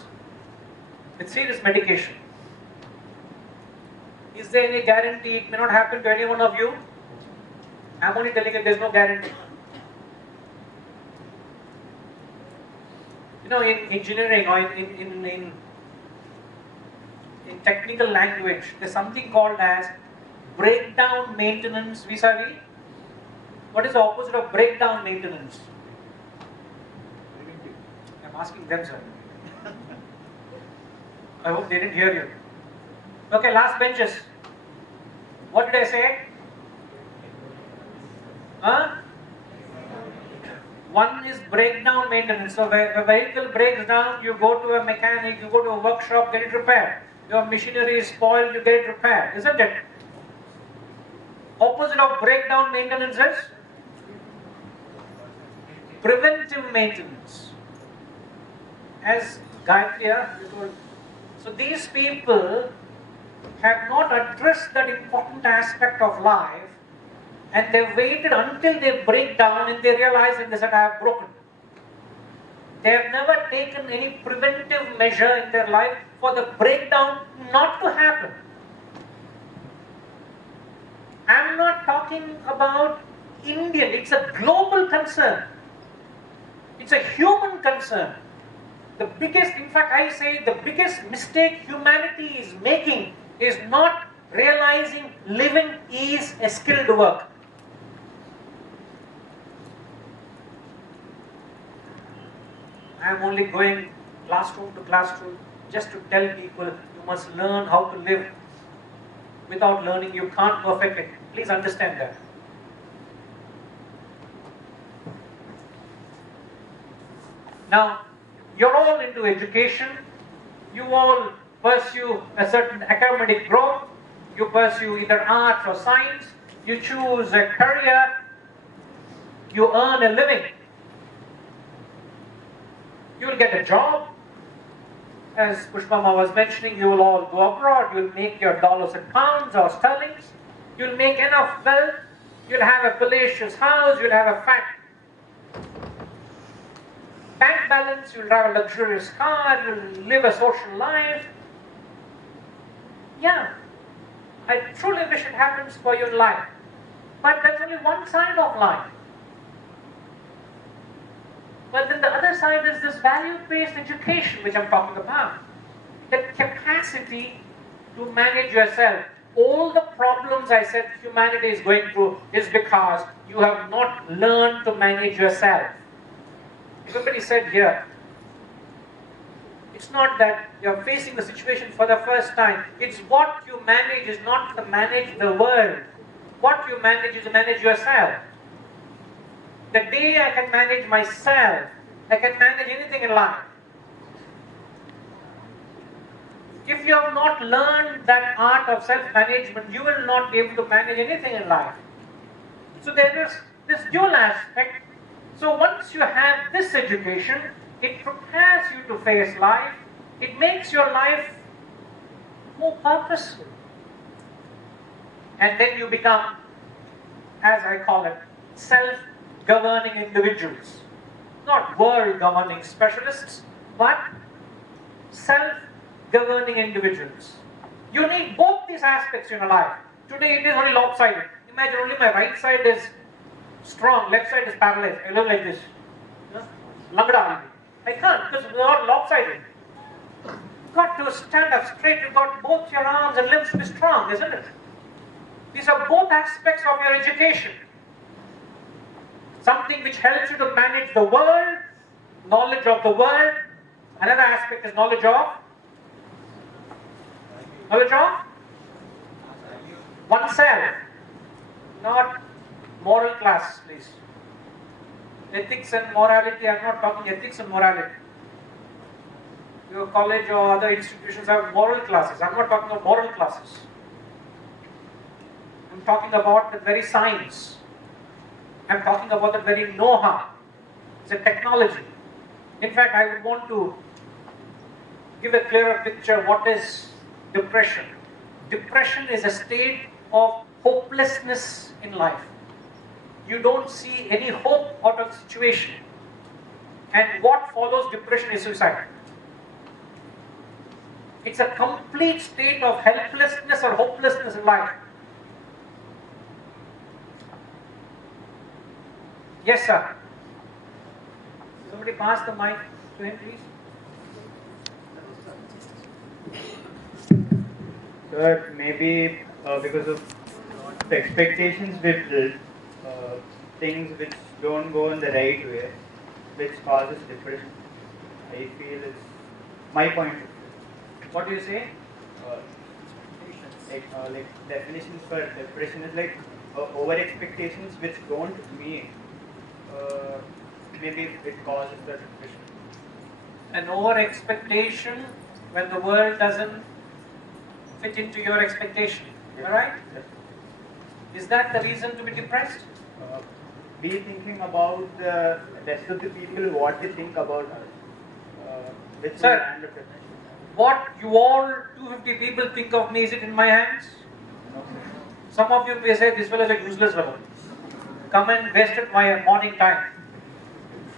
with serious medication. Is there any guarantee it may not happen to any one of you? I'm only telling you there's no guarantee. You know, in engineering or in technical language, there's something called as breakdown maintenance vis-a-vis. What is the opposite of breakdown maintenance? I'm asking them, sir. I hope they didn't hear you. Okay, last benches. What did I say? Huh? One is breakdown maintenance. So when a vehicle breaks down, you go to a mechanic, you go to a workshop, get it repaired. Your machinery is spoiled, you get it repaired, isn't it? Opposite of breakdown maintenance is preventive maintenance. As Gayatri told. So these people have not addressed that important aspect of life, and they waited until they break down and they realize and they said, I have broken. They have never taken any preventive measure in their life for the breakdown not to happen. I am not talking about Indian, it's a global concern. It's a human concern. The biggest, in fact, I say the biggest mistake humanity is making is not realizing living is a skilled work. I am only going classroom to classroom just to tell people you must learn how to live. Without learning, you can't perfect it. Please understand that. Now, you're all into education. You all pursue a certain academic growth. You pursue either arts or science. You choose a career. You earn a living. You will get a job. As Pushpama was mentioning, you will all go abroad. You will make your dollars and pounds or sterlings. You will make enough wealth. You'll have a palatial house. You'll have a fat bank balance. You'll drive a luxurious car. You'll live a social life. Yeah, I truly wish it happens for your life. But that's only one side of life. But then the other side is this value-based education which I'm talking about. The capacity to manage yourself. All the problems I said humanity is going through is because you have not learned to manage yourself. Everybody said here, it's not that you're facing the situation for the first time. It's what you manage is not to manage the world. What you manage is to manage yourself. The day I can manage myself, I can manage anything in life. If you have not learned that art of self-management, you will not be able to manage anything in life. So there is this dual aspect. So once you have this education, it prepares you to face life. It makes your life more purposeful. And then you become, as I call it, self-governing individuals. Not world-governing specialists, but self-governing individuals. You need both these aspects in your life. Today it is only lopsided. Imagine only my right side is strong, left side is paralyzed. I live like this. Langda. I can't because we are lopsided. You've got to stand up straight. You've got both your arms and limbs to be strong, isn't it? These are both aspects of your education. Something which helps you to manage the world, knowledge of the world. Another aspect is knowledge of oneself. Not moral class, please. Ethics and morality, I'm not talking ethics and morality. Your college or other institutions have moral classes. I'm not talking of moral classes. I'm talking about the very science. I'm talking about the very know-how. It's a technology. In fact, I would want to give a clearer picture of what is depression. Depression is a state of hopelessness in life. You don't see any hope out of the situation. And what follows depression is suicide. It's a complete state of helplessness or hopelessness in life. Yes, sir. Somebody pass the mic to him, please. Sir, maybe because of the expectations we've built, things which don't go in the right way, which causes depression. I feel is my point of view. What do you say? Like definitions for depression is like over expectations which don't meet. Maybe it causes the depression. An over expectation when the world doesn't fit into your expectation. Yes. Alright? Yes. Is that the reason to be depressed? Be thinking about the rest of the people, what they think about us. Which Sir. will land of depression. What you all 250 people think of me, is it in my hands? No, sir. Some of you may say this fellow is a useless fellow. Come and wasted my morning time.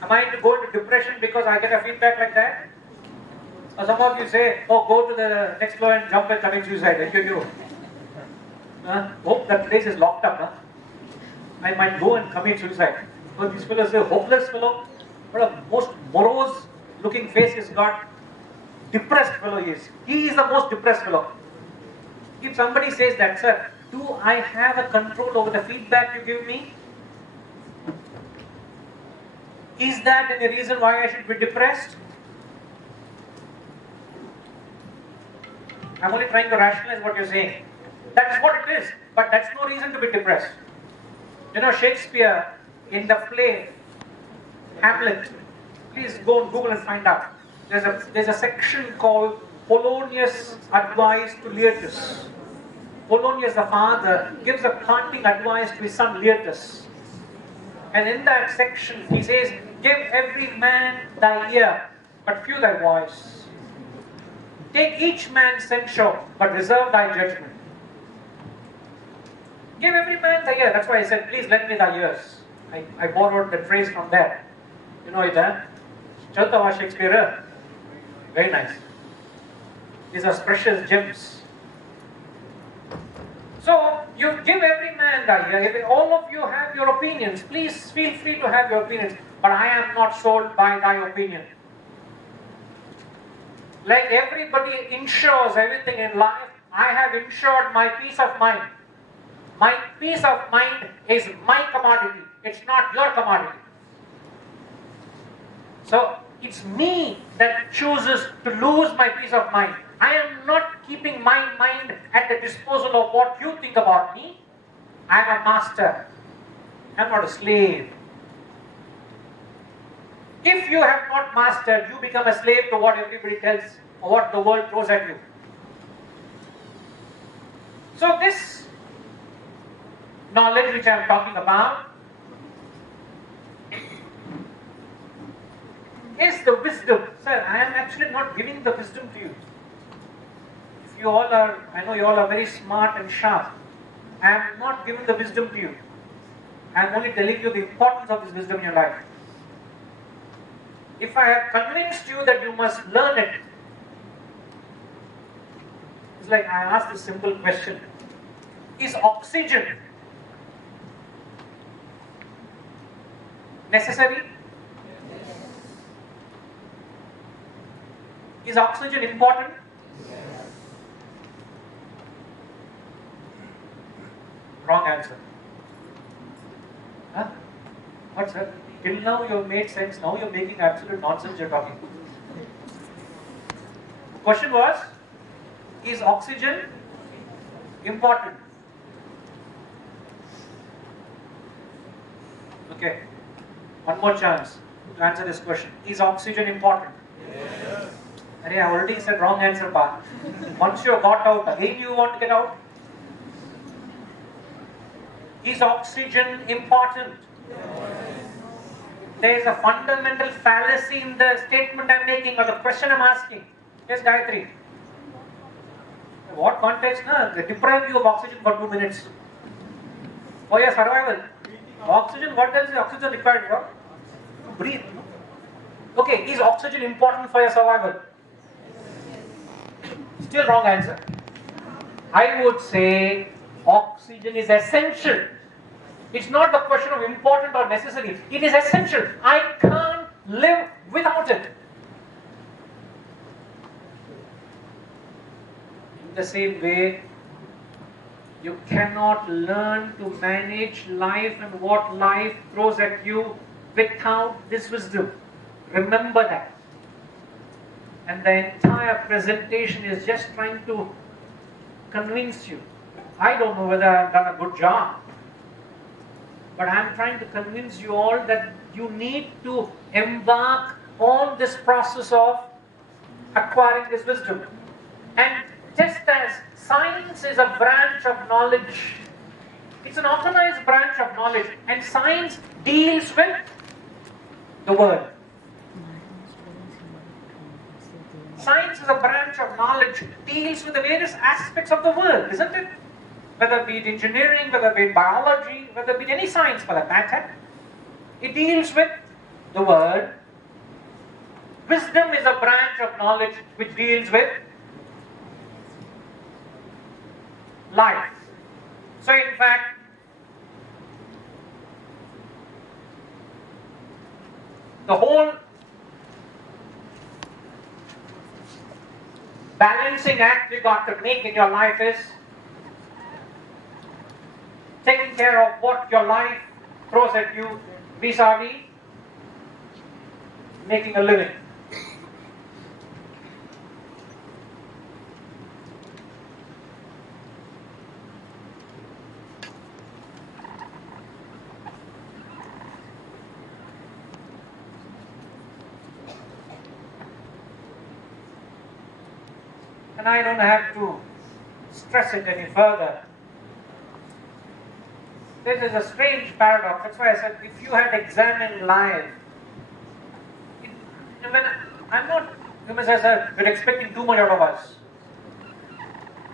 Am I to go into depression because I get a feedback like that? Or some of you say, oh, go to the next floor and jump and commit suicide. Hope that place is locked up. Huh? I might go and commit suicide. But this fellow is a hopeless fellow. What a most morose looking face he's got. Depressed fellow he is. He is the most depressed fellow. If somebody says that, sir, do I have a control over the feedback you give me? Is that any reason why I should be depressed? I'm only trying to rationalize what you're saying. That's what it is, but that's no reason to be depressed. You know, Shakespeare in the play Hamlet, please go on Google and find out. There's a section called Polonius' advice to Leartus. Polonius, the father, gives a parting advice to his son Leartus. And in that section, he says, give every man thy ear, but few thy voice. Take each man's censure, but reserve thy judgment. Give every man thy ear. That's why I said, please lend me thy ears. I borrowed that phrase from there. You know it, huh? Chautava Shakespeare. Very nice. These are precious gems. So, you give every man thy ear. If all of you have your opinions, please feel free to have your opinions. But I am not sold by thy opinion. Like everybody insures everything in life, I have insured my peace of mind. My peace of mind is my commodity. It's not your commodity. So, it's me that chooses to lose my peace of mind. I am not keeping my mind at the disposal of what you think about me. I am a master. I am not a slave. If you have not mastered, you become a slave to what everybody tells or what the world throws at you. So this knowledge which I am talking about is the wisdom. Sir, I am actually not giving the wisdom to you. If you all are, I know you all are very smart and sharp. I am not giving the wisdom to you. I am only telling you the importance of this wisdom in your life. If I have convinced you that you must learn it, it's like I asked this simple question. Is oxygen necessary? Is oxygen important? Wrong answer. Huh? What, sir? Till now you have made sense, now you are making absolute nonsense you're talking. The question was, is oxygen important? Okay, one more chance to answer this question. Is oxygen important? Yes. I already said wrong answer, pa. Once you got out, again you want to get out? Is oxygen important? There is a fundamental fallacy in the statement I am making or the question I am asking. Yes, Gayatri. What context? They deprive you of oxygen for 2 minutes. For your survival. Oxygen, what else is oxygen required for? To breathe. Okay, is oxygen important for your survival? Still wrong answer. I would say oxygen is essential. It's not the question of important or necessary. It is essential. I can't live without it. In the same way, you cannot learn to manage life and what life throws at you without this wisdom. Remember that. And the entire presentation is just trying to convince you. I don't know whether I've done a good job. But I'm trying to convince you all that you need to embark on this process of acquiring this wisdom. And just as science is a branch of knowledge, it's an organized branch of knowledge, and science deals with the world. Science is a branch of knowledge, deals with the various aspects of the world, isn't it? Whether it be engineering, whether it be biology, whether it be any science for that matter, it deals with the world. Wisdom is a branch of knowledge which deals with life. So in fact, The whole balancing act you got to make in your life is taking care of what your life throws at you vis-a-vis making a living. And I don't have to stress it any further. This is a strange paradox. That's why I said if you had examined life, I'm not, you must have said, we're expecting too much out of us.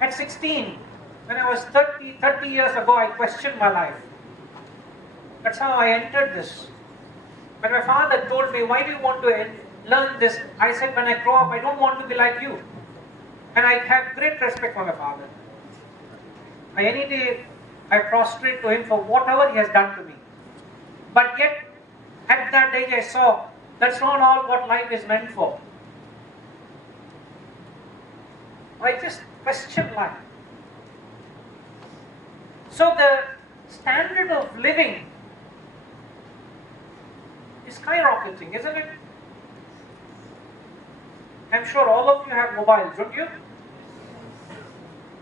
At 16, when I was 30 years ago, I questioned my life. That's how I entered this. When my father told me, why do you want to learn this? I said, when I grow up, I don't want to be like you. And I have great respect for my father. Any day, I prostrate to him for whatever he has done to me. But yet, at that age, I saw that's not all what life is meant for. I just question life. So the standard of living is skyrocketing, isn't it? I'm sure all of you have mobiles, don't you?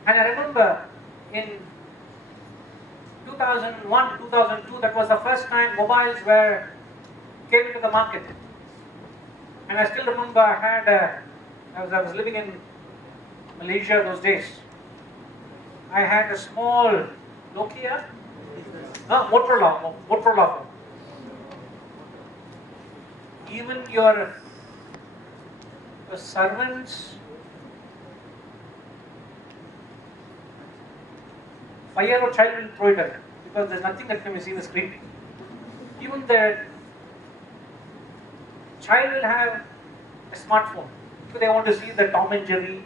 And I remember in 2001, 2002, that was the first time mobiles came into the market. And I still remember I was living in Malaysia those days. I had a small Nokia, Motorola phone. Even your servants, fire or child will throw it away because there's nothing that can be seen in the screen. Even the child will have a smartphone because they want to see the Tom and Jerry.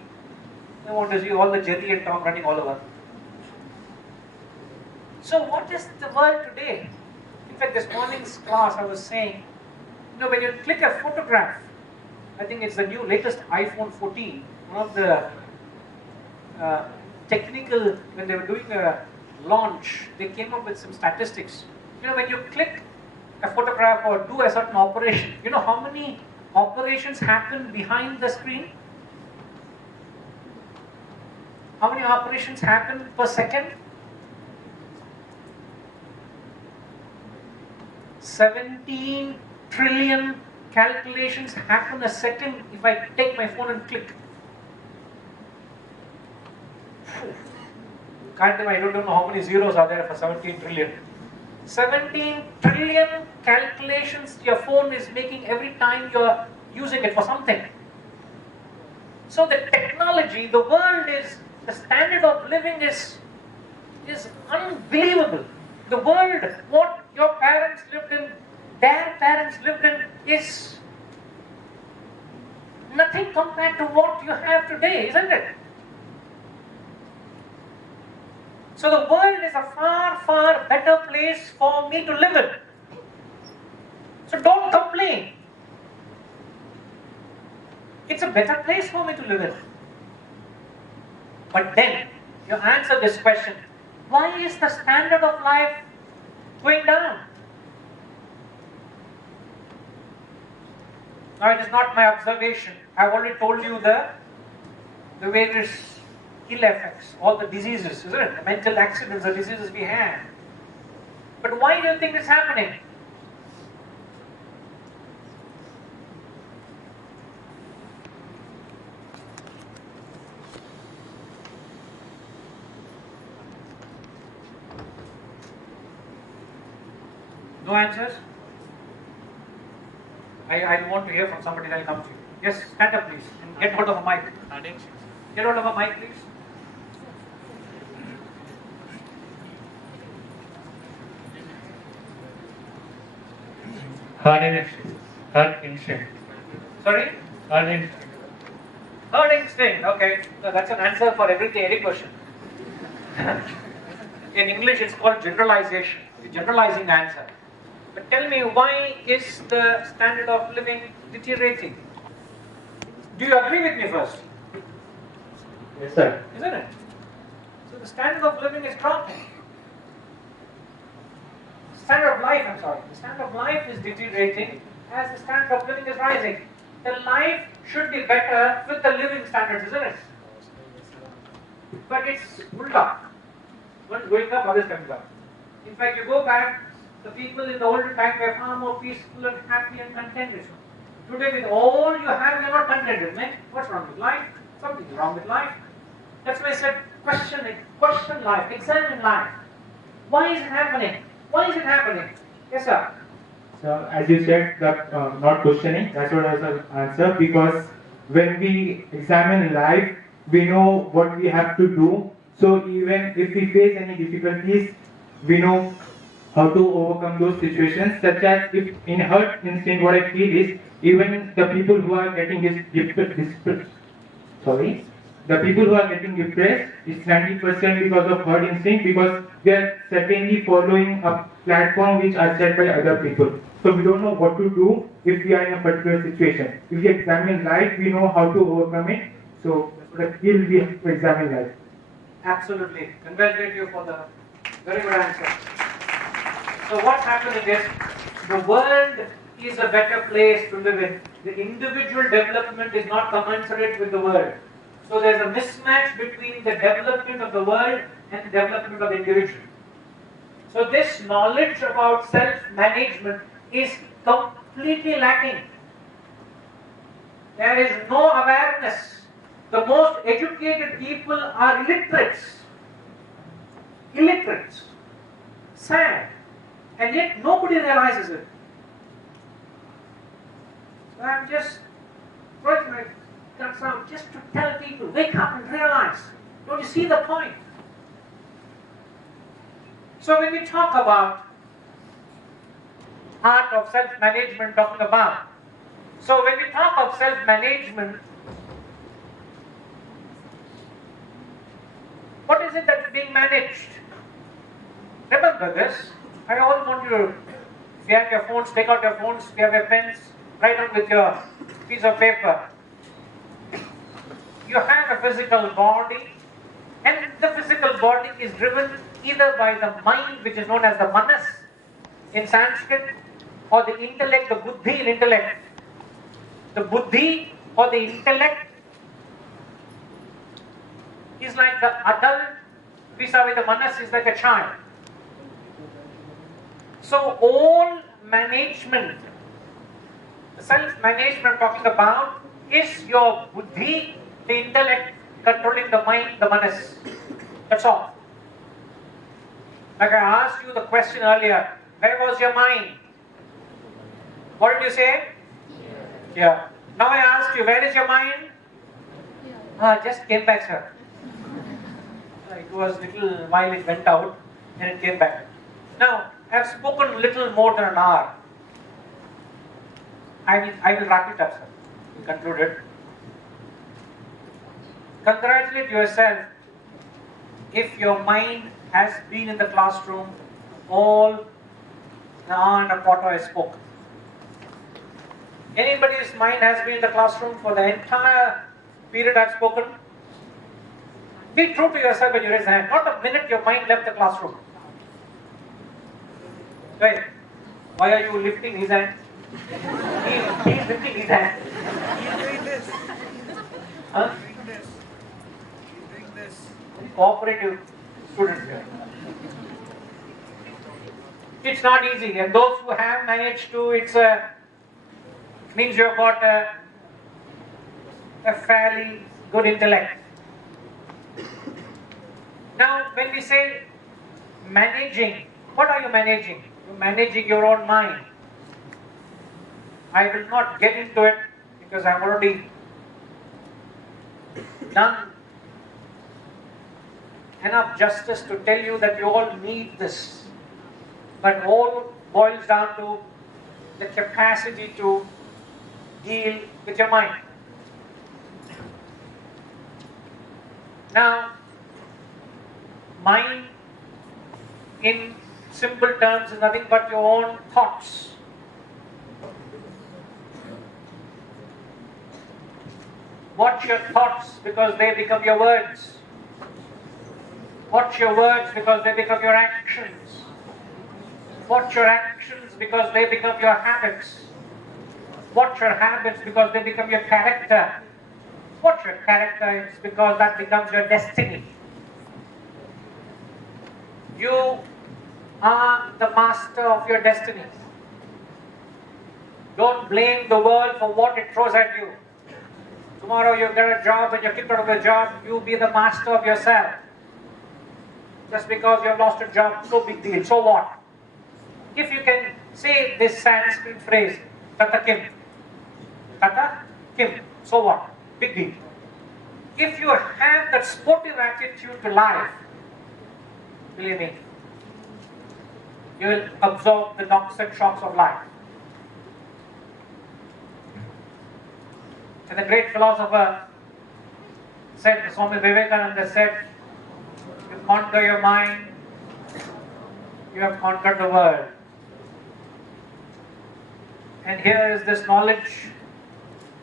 They want to see all the Jerry and Tom running all over. So what is the world today? In fact, this morning's class I was saying, when you click a photograph, I think it's the new latest iPhone 14, one of the technical, when they were doing a launch, they came up with some statistics. When you click a photograph or do a certain operation, how many operations happen behind the screen? How many operations happen per second? 17 trillion calculations happen a second if I take my phone and click. I don't know how many zeros are there for 17 trillion. 17 trillion calculations your phone is making every time you're using it for something. So the technology, the world is, the standard of living is unbelievable. The world, what your parents lived in, their parents lived in, is nothing compared to what you have today, isn't it? So the world is a far, far better place for me to live in. So don't complain. It's a better place for me to live in. But then, you answer this question, why is the standard of life going down? Now it is not my observation. I have already told you the various ill effects, all the diseases, isn't it? The mental accidents, the diseases we have. But why do you think it's happening? No answers? I want to hear from somebody that will come to you. Yes, stand up please and get hold of a mic. Get hold of a mic please. Herd instinct. Sorry? Herd instinct. Herd instinct, okay. So that's an answer for everything, any question. In English it's called generalization. The generalizing answer. But tell me, why is the standard of living deteriorating? Do you agree with me first? Yes, sir. Isn't it? So the standard of living is dropping. Standard of life, I'm sorry. The standard of life is deteriorating as the standard of living is rising. The life should be better with the living standards, isn't it? But it's ulta. One going up, others coming down. In fact, you go back, the people in the olden time were far more peaceful and happy and contented. Today, with all you have, you're not contented, man. What's wrong with life? Something's wrong with life. That's why I said, question it, question life, examine life. Why is it happening? Why is it happening? Yes, sir. So as you said, that not questioning, that's what I was answer, because when we examine life, we know what we have to do. So even if we face any difficulties, we know how to overcome those situations. Such as if in hurt instinct, what I feel is even the people who are getting the people who are getting depressed is 90% because of herd instinct, because they are certainly following a platform which are set by other people. So we don't know what to do if we are in a particular situation. If we examine life, we know how to overcome it. So the skill we have to examine life. Absolutely. Congratulate you for the very good answer. So what's happening is, the world is a better place to live in. The individual development is not commensurate with the world. So there's a mismatch between the development of the world and the development of the individual. So this knowledge about self-management is completely lacking. There is no awareness. The most educated people are illiterates. Illiterates. Sad. And yet nobody realizes it. So I'm just working my guts out just to tell people, wake up and realize. Don't you see the point? So when we talk about art of self-management, talking about, so when we talk of self-management, what is it that's being managed? Remember this. I always want you to, if you have your phones, take out your phones, if you have your pens, write down with your piece of paper. You have a physical body, and the physical body is driven either by the mind, which is known as the manas in Sanskrit, or the intellect, the buddhi in intellect. The buddhi or the intellect is like the adult, vis-a-vis the manas is like a child. So all management, the self-management I'm talking about, is your buddhi, the intellect, controlling the mind, the manas. That's all. Like I asked you the question earlier, where was your mind? What did you say? Yeah. Now I asked you, where is your mind? Just came back, sir. It was little while it went out, and it came back. Now, I have spoken little more than an hour. I will wrap it up, sir. Conclude it. Congratulate yourself if your mind has been in the classroom all an hour and a quarter I spoke. Anybody's mind has been in the classroom for the entire period I've spoken? Be true to yourself when you raise a hand. Not a minute your mind left the classroom. Right? Why are you lifting his hand? He's lifting his hand. He's doing this. Huh? He's doing this. He's doing this. Cooperative students here. It's not easy, and those who have managed to, means you've got a fairly good intellect. Now, when we say managing, what are you managing? You're managing your own mind. I will not get into it because I've already done enough justice to tell you that you all need this. But all boils down to the capacity to deal with your mind. Now, mind in simple terms is nothing but your own thoughts. Watch your thoughts because they become your words. Watch your words because they become your actions. Watch your actions because they become your habits. Watch your habits because they become your character. Watch your character is because that becomes your destiny. You are the master of your destiny. Don't blame the world for what it throws at you. Tomorrow you get a job and you're kicked out of the job, you be the master of yourself. Just because you have lost a job, no big deal, so what? If you can say this Sanskrit phrase, Tata Kim, Tata Kim, so what? Big deal. If you have that sportive attitude to life, believe me, you will absorb the knocks and shocks of life. And the great philosopher said, Swami Vivekananda said, you conquer your mind, you have conquered the world. And here is this knowledge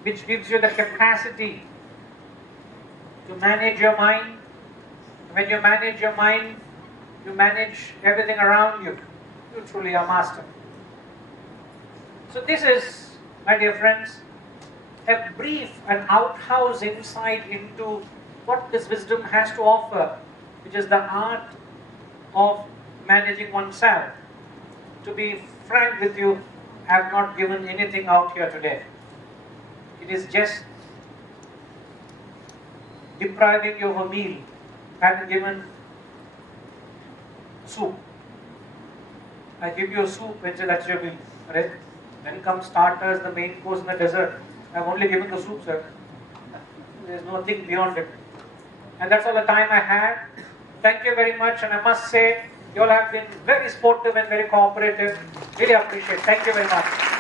which gives you the capacity to manage your mind. When you manage your mind, you manage everything around you. You truly are master. So this is, my dear friends, a brief and outhouse insight into what this wisdom has to offer, which is the art of managing oneself. To be frank with you, I have not given anything out here today. It is just depriving you of a meal. I haven't given soup. I give you a soup and say that's your meal. Right? Then come starters, the main course and the dessert. I've only given the soup, sir. There's nothing beyond it. And that's all the time I have. Thank you very much, and I must say, you all have been very sportive and very cooperative. Really appreciate it. Thank you very much.